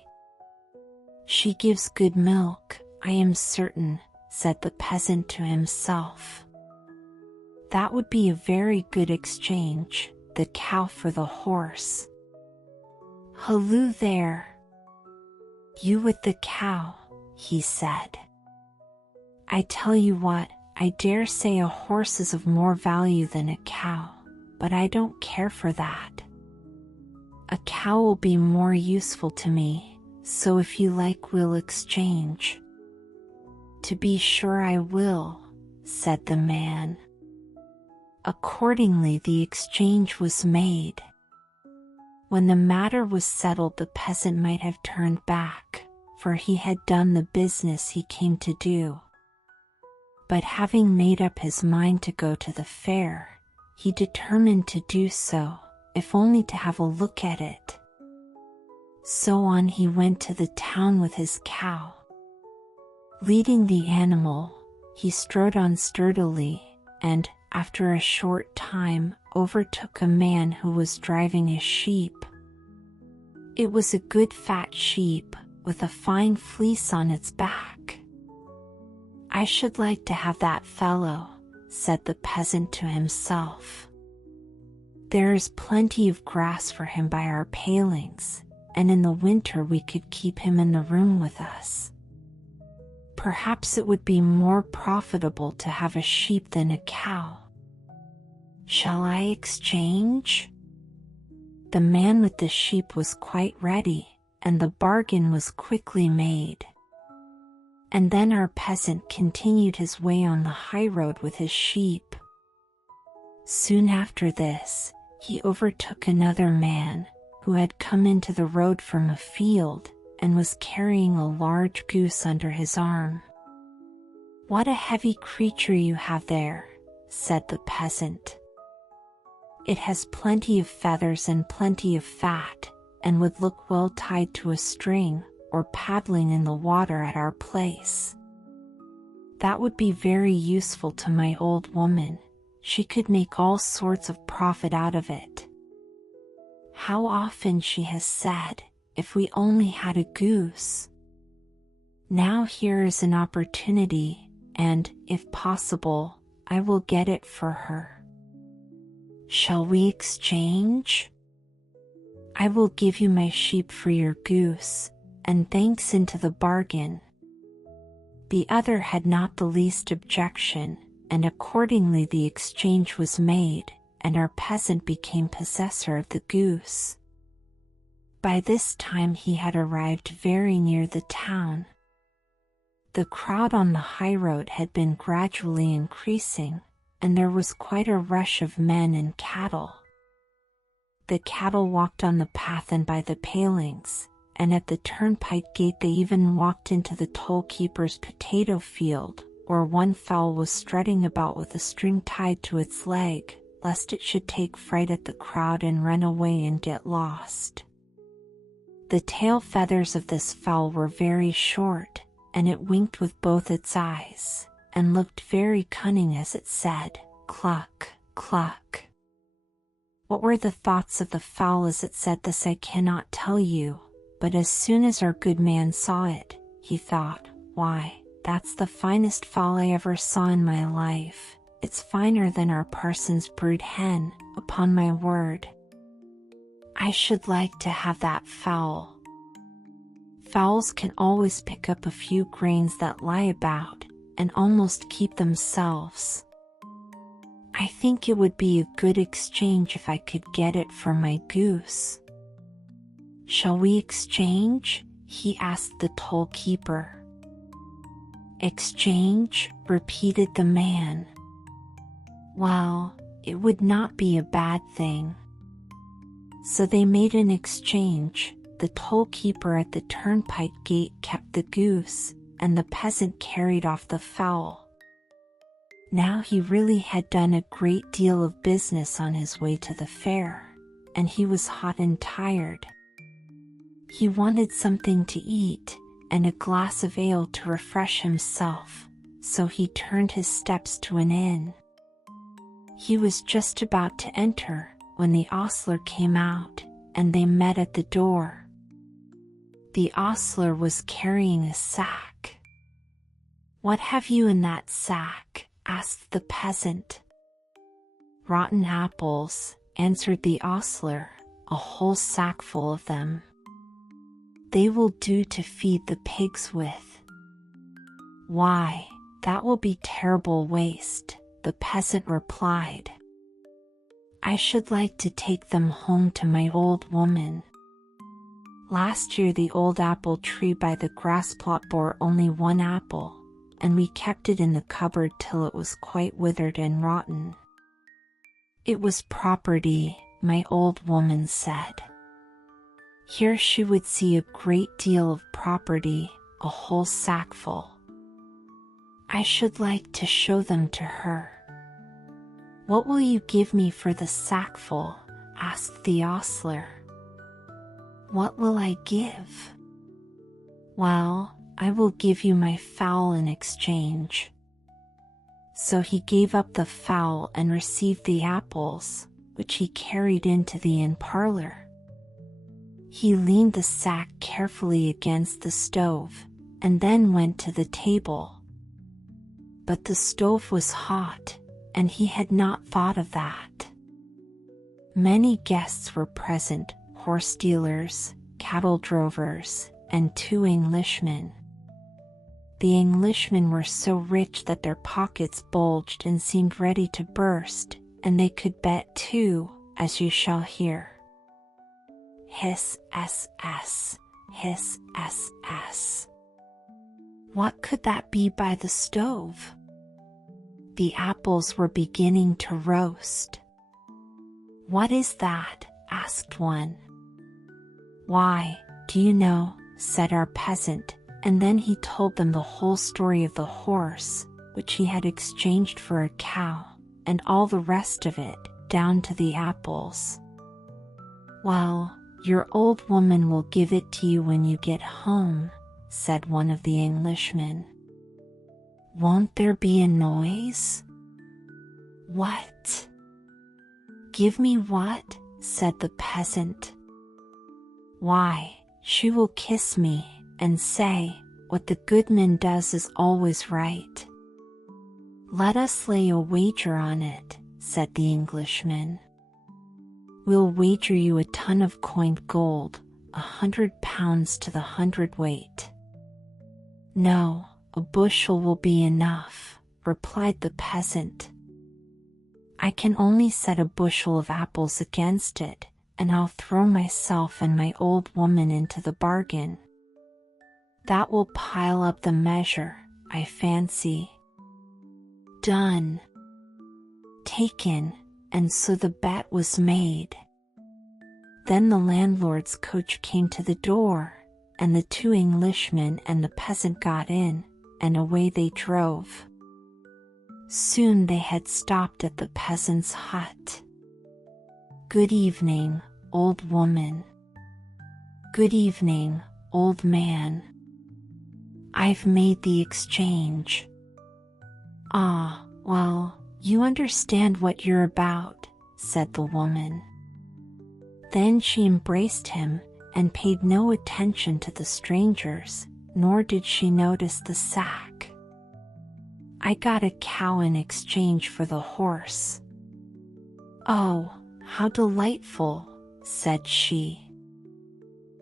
"She gives good milk, I am certain," said the peasant to himself. That would be a very good exchange, the cow for the horse. "Halloo there! You with the cow," he said. "I tell you what, I dare say a horse is of more value than a cow, but I don't care for that. A cow will be more useful to me, so if you like we'll exchange." "To be sure I will," said the man. Accordingly the exchange was made. When the matter was settled the peasant might have turned back, for he had done the business he came to do. But having made up his mind to go to the fair, he determined to do so, if only to have a look at it. So on he went to the town with his cow. Leading the animal, he strode on sturdily, and, after a short time, overtook a man who was driving a sheep. It was a good fat sheep, with a fine fleece on its back. "I should like to have that fellow," said the peasant to himself. "There is plenty of grass for him by our palings, and in the winter we could keep him in the room with us. Perhaps it would be more profitable to have a sheep than a cow. Shall I exchange?" The man with the sheep was quite ready, and the bargain was quickly made. And then our peasant continued his way on the highroad with his sheep. Soon after this, he overtook another man, who had come into the road from a field, and was carrying a large goose under his arm. "What a heavy creature you have there," said the peasant. "It has plenty of feathers and plenty of fat, and would look well tied to a string, or paddling in the water at our place. That would be very useful to my old woman. She could make all sorts of profit out of it. How often she has said, if we only had a goose. Now here is an opportunity, and, if possible, I will get it for her. Shall we exchange? I will give you my sheep for your goose, and thanks into the bargain." The other had not the least objection, and accordingly the exchange was made, and our peasant became possessor of the goose. By this time he had arrived very near the town. The crowd on the highroad had been gradually increasing, and there was quite a rush of men and cattle. The cattle walked on the path and by the palings, and at the turnpike gate they even walked into the toll-keeper's potato field, where one fowl was strutting about with a string tied to its leg, lest it should take fright at the crowd and run away and get lost. The tail feathers of this fowl were very short, and it winked with both its eyes, and looked very cunning as it said, "Cluck, cluck." What were the thoughts of the fowl as it said this I cannot tell you, but as soon as our good man saw it, he thought, "Why, that's the finest fowl I ever saw in my life. It's finer than our parson's brood hen, upon my word. I should like to have that fowl." Fowls can always pick up a few grains that lie about, and almost keep themselves. I think it would be a good exchange if I could get it for my goose. "Shall we exchange?" he asked the toll-keeper. "Exchange?" repeated the man. Well, it would not be a bad thing. So they made an exchange. The toll-keeper at the turnpike gate kept the goose, and the peasant carried off the fowl. Now he really had done a great deal of business on his way to the fair, and he was hot and tired. He wanted something to eat, and a glass of ale to refresh himself, so he turned his steps to an inn. He was just about to enter, when the ostler came out, and they met at the door. The ostler was carrying a sack. "What have you in that sack?" asked the peasant. "Rotten apples," answered the ostler, "a whole sackful of them. They will do to feed the pigs with." "Why, that will be terrible waste," the peasant replied. "I should like to take them home to my old woman. Last year the old apple tree by the grass plot bore only one apple, and we kept it in the cupboard till it was quite withered and rotten. It was property, my old woman said. Here she would see a great deal of property, a whole sackful. I should like to show them to her." "What will you give me for the sackful?" asked the ostler. "What will I give?" "Well, I will give you my fowl in exchange." So he gave up the fowl and received the apples, which he carried into the inn parlor. He leaned the sack carefully against the stove, and then went to the table. But the stove was hot, and he had not thought of that. Many guests were present, horse dealers, cattle drovers, and 2 Englishmen. The Englishmen were so rich that their pockets bulged and seemed ready to burst, and they could bet too, as you shall hear. Hiss, s. Hiss, s. What could that be by the stove? The apples were beginning to roast. "What is that?" asked one. "Why, do you know?" said our peasant, and then he told them the whole story of the horse, which he had exchanged for a cow, and all the rest of it, down to the apples. "Well, your old woman will give it to you when you get home," said one of the Englishmen. "Won't there be a noise?" "What?" "Give me what?" said the peasant. "Why, she will kiss me, and say, 'What the goodman does is always right.'" "Let us lay a wager on it," said the Englishman. "We'll wager you a ton of coined gold, 100 pounds to the hundredweight." "No, a bushel will be enough," replied the peasant. "I can only set a bushel of apples against it, and I'll throw myself and my old woman into the bargain. That will pile up the measure, I fancy. Done. Taken, and so the bet was made. Then the landlord's coach came to the door, and the two Englishmen and the peasant got in, and away they drove. Soon they had stopped at the peasant's hut. Good evening, old woman. Good evening, old man. I've made the exchange. Ah, well, you understand what you're about, said the woman. Then she embraced him, and paid no attention to the strangers, nor did she notice the sack. I got a cow in exchange for the horse. Oh, how delightful, said she.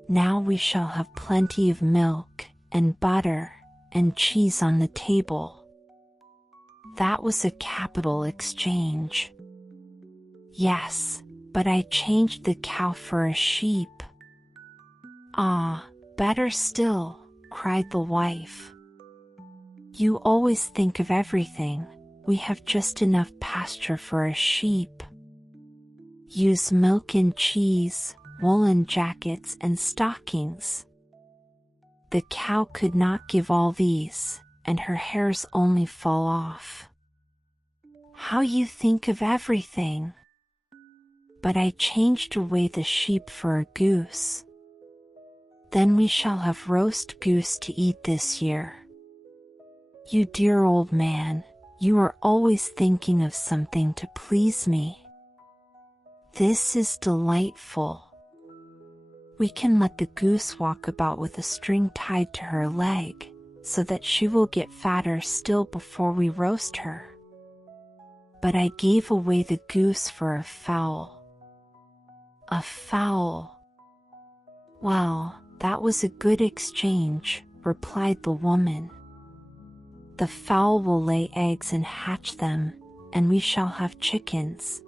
Now we shall have plenty of milk, and butter, and cheese on the table. That was a capital exchange. Yes, but I changed the cow for a sheep. Ah, better still, cried the wife. You always think of everything. We have just enough pasture for a sheep. Use milk and cheese, woolen jackets and stockings. The cow could not give all these, and her hairs only fall off. How you think of everything! But I changed away the sheep for a goose. Then we shall have roast goose to eat this year. You dear old man, you are always thinking of something to please me. This is delightful. We can let the goose walk about with a string tied to her leg, so that she will get fatter still before we roast her. But I gave away the goose for a fowl. A fowl! Well, that was a good exchange, replied the woman. The fowl will lay eggs and hatch them, and we shall have chickens.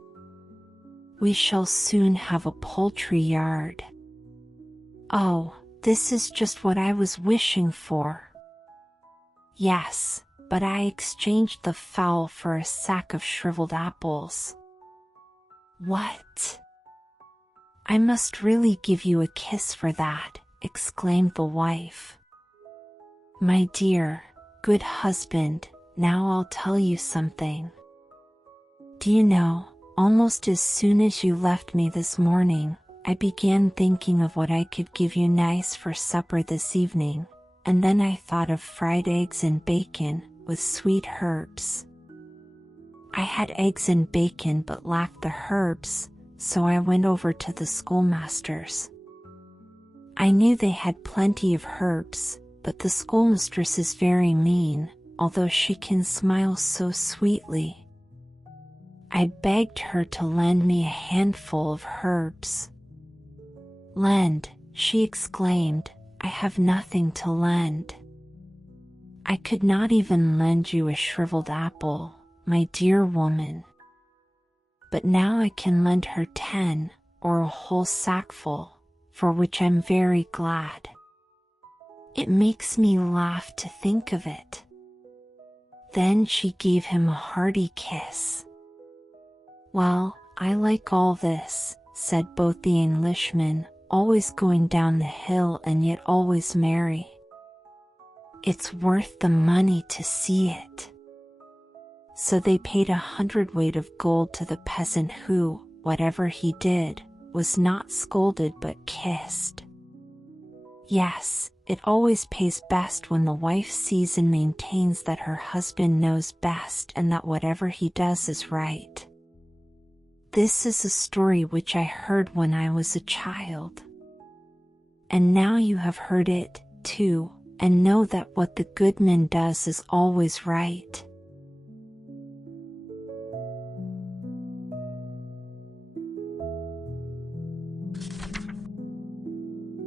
We shall soon have a poultry yard. Oh, this is just what I was wishing for. Yes, but I exchanged the fowl for a sack of shriveled apples. What? I must really give you a kiss for that, exclaimed the wife. My dear, good husband, now I'll tell you something. Do you know, almost as soon as you left me this morning, I began thinking of what I could give you nice for supper this evening, and then I thought of fried eggs and bacon, with sweet herbs. I had eggs and bacon but lacked the herbs, so I went over to the schoolmaster's. I knew they had plenty of herbs, but the schoolmistress is very mean, although she can smile so sweetly. I begged her to lend me a handful of herbs. Lend, she exclaimed, I have nothing to lend. I could not even lend you a shriveled apple, my dear woman. But now I can lend her 10, or a whole sackful, for which I'm very glad. It makes me laugh to think of it. Then she gave him a hearty kiss. Well, I like all this, said both the Englishmen, always going down the hill and yet always merry. It's worth the money to see it. So they paid 100 weight of gold to the peasant who, whatever he did, was not scolded but kissed. Yes, it always pays best when the wife sees and maintains that her husband knows best and that whatever he does is right. This is a story which I heard when I was a child. And now you have heard it, too, and know that what the goodman does is always right.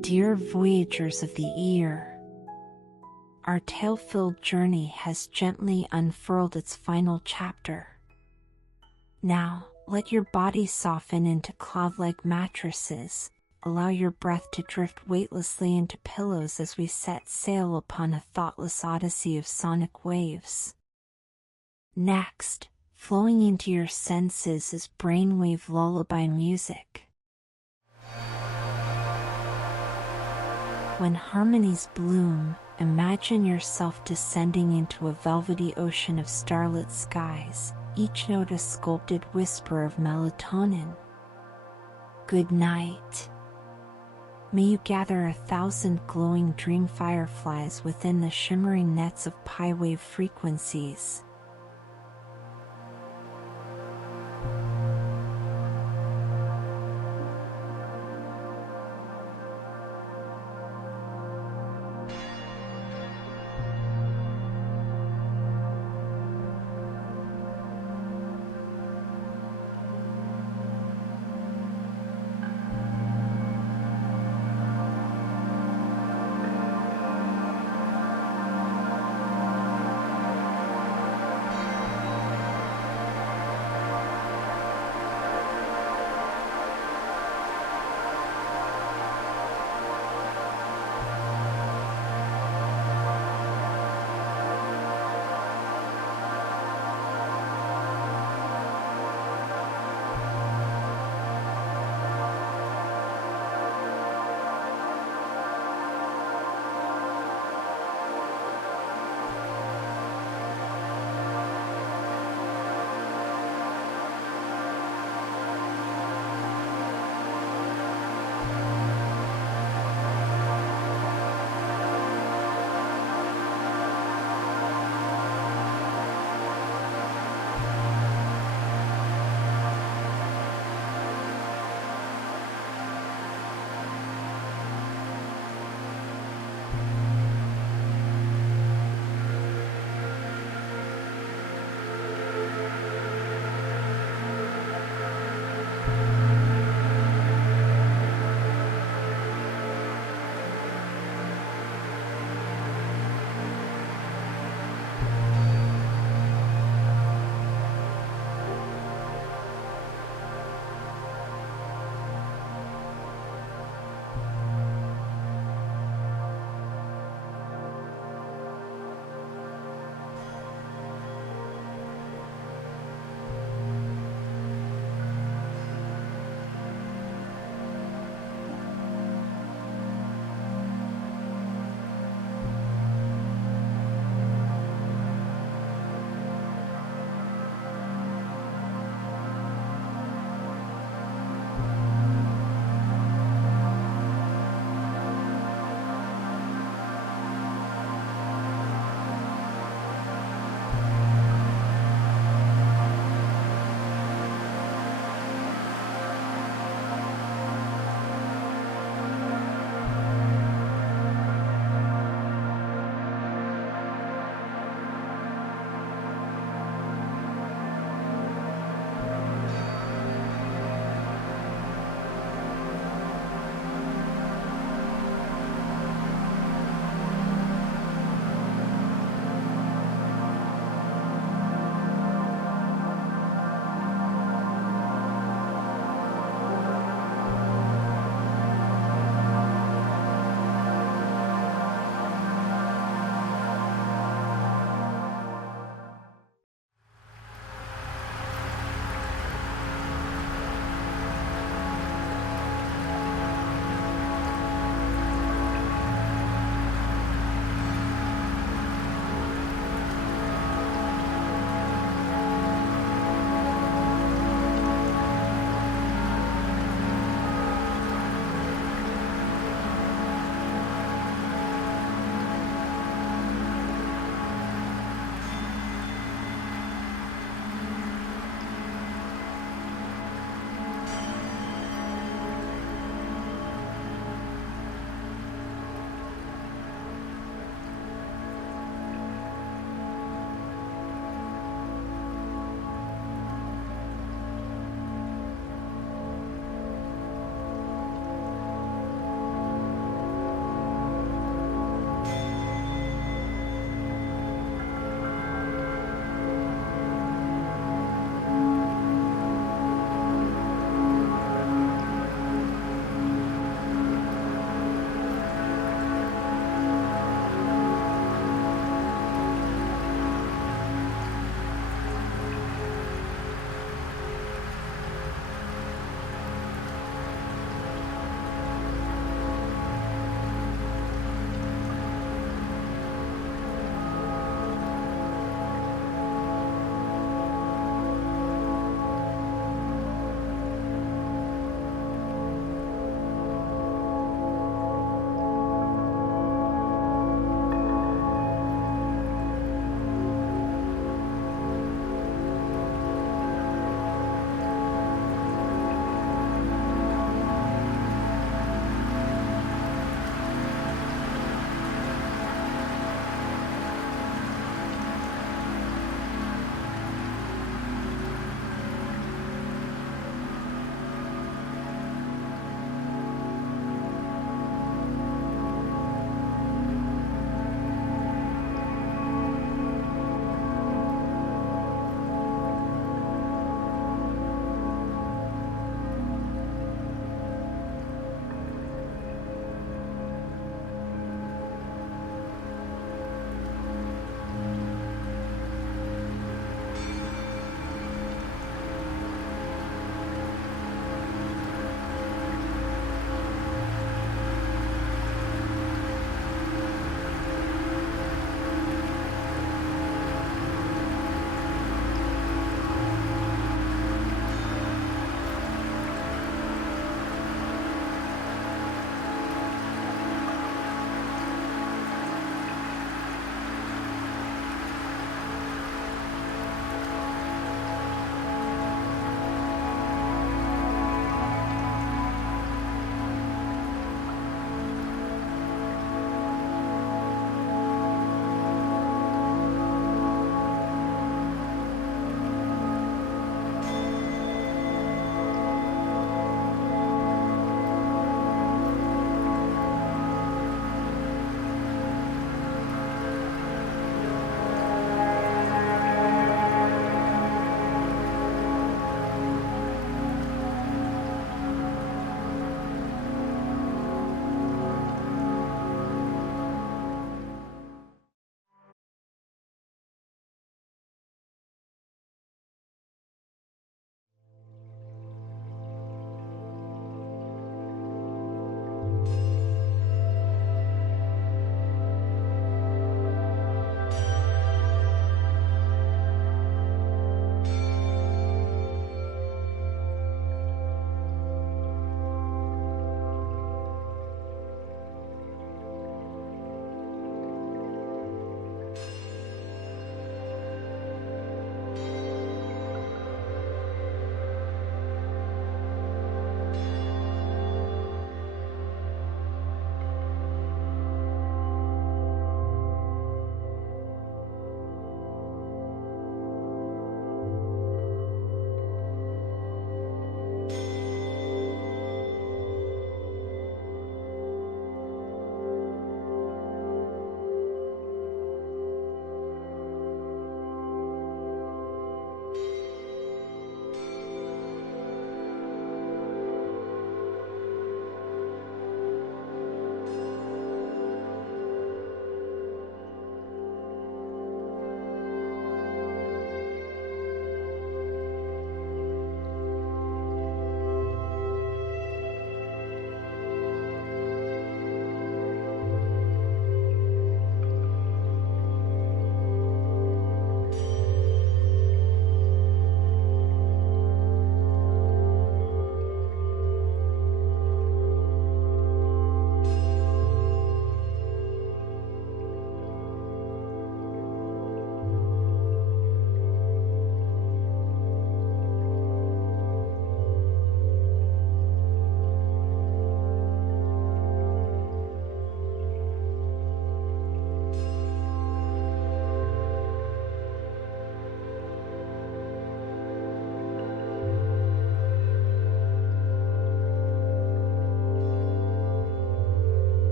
Dear voyagers of the ear, our tale-filled journey has gently unfurled its final chapter. Now, Let your body soften into cloud-like mattresses. Allow your breath to drift weightlessly into pillows as we set sail upon a thoughtless odyssey of sonic waves. Next, flowing into your senses is brainwave lullaby music. When harmonies bloom, imagine yourself descending into a velvety ocean of starlit skies, each note a sculpted whisper of melatonin. Good night. May you gather 1,000 glowing dream fireflies within the shimmering nets of pi wave frequencies.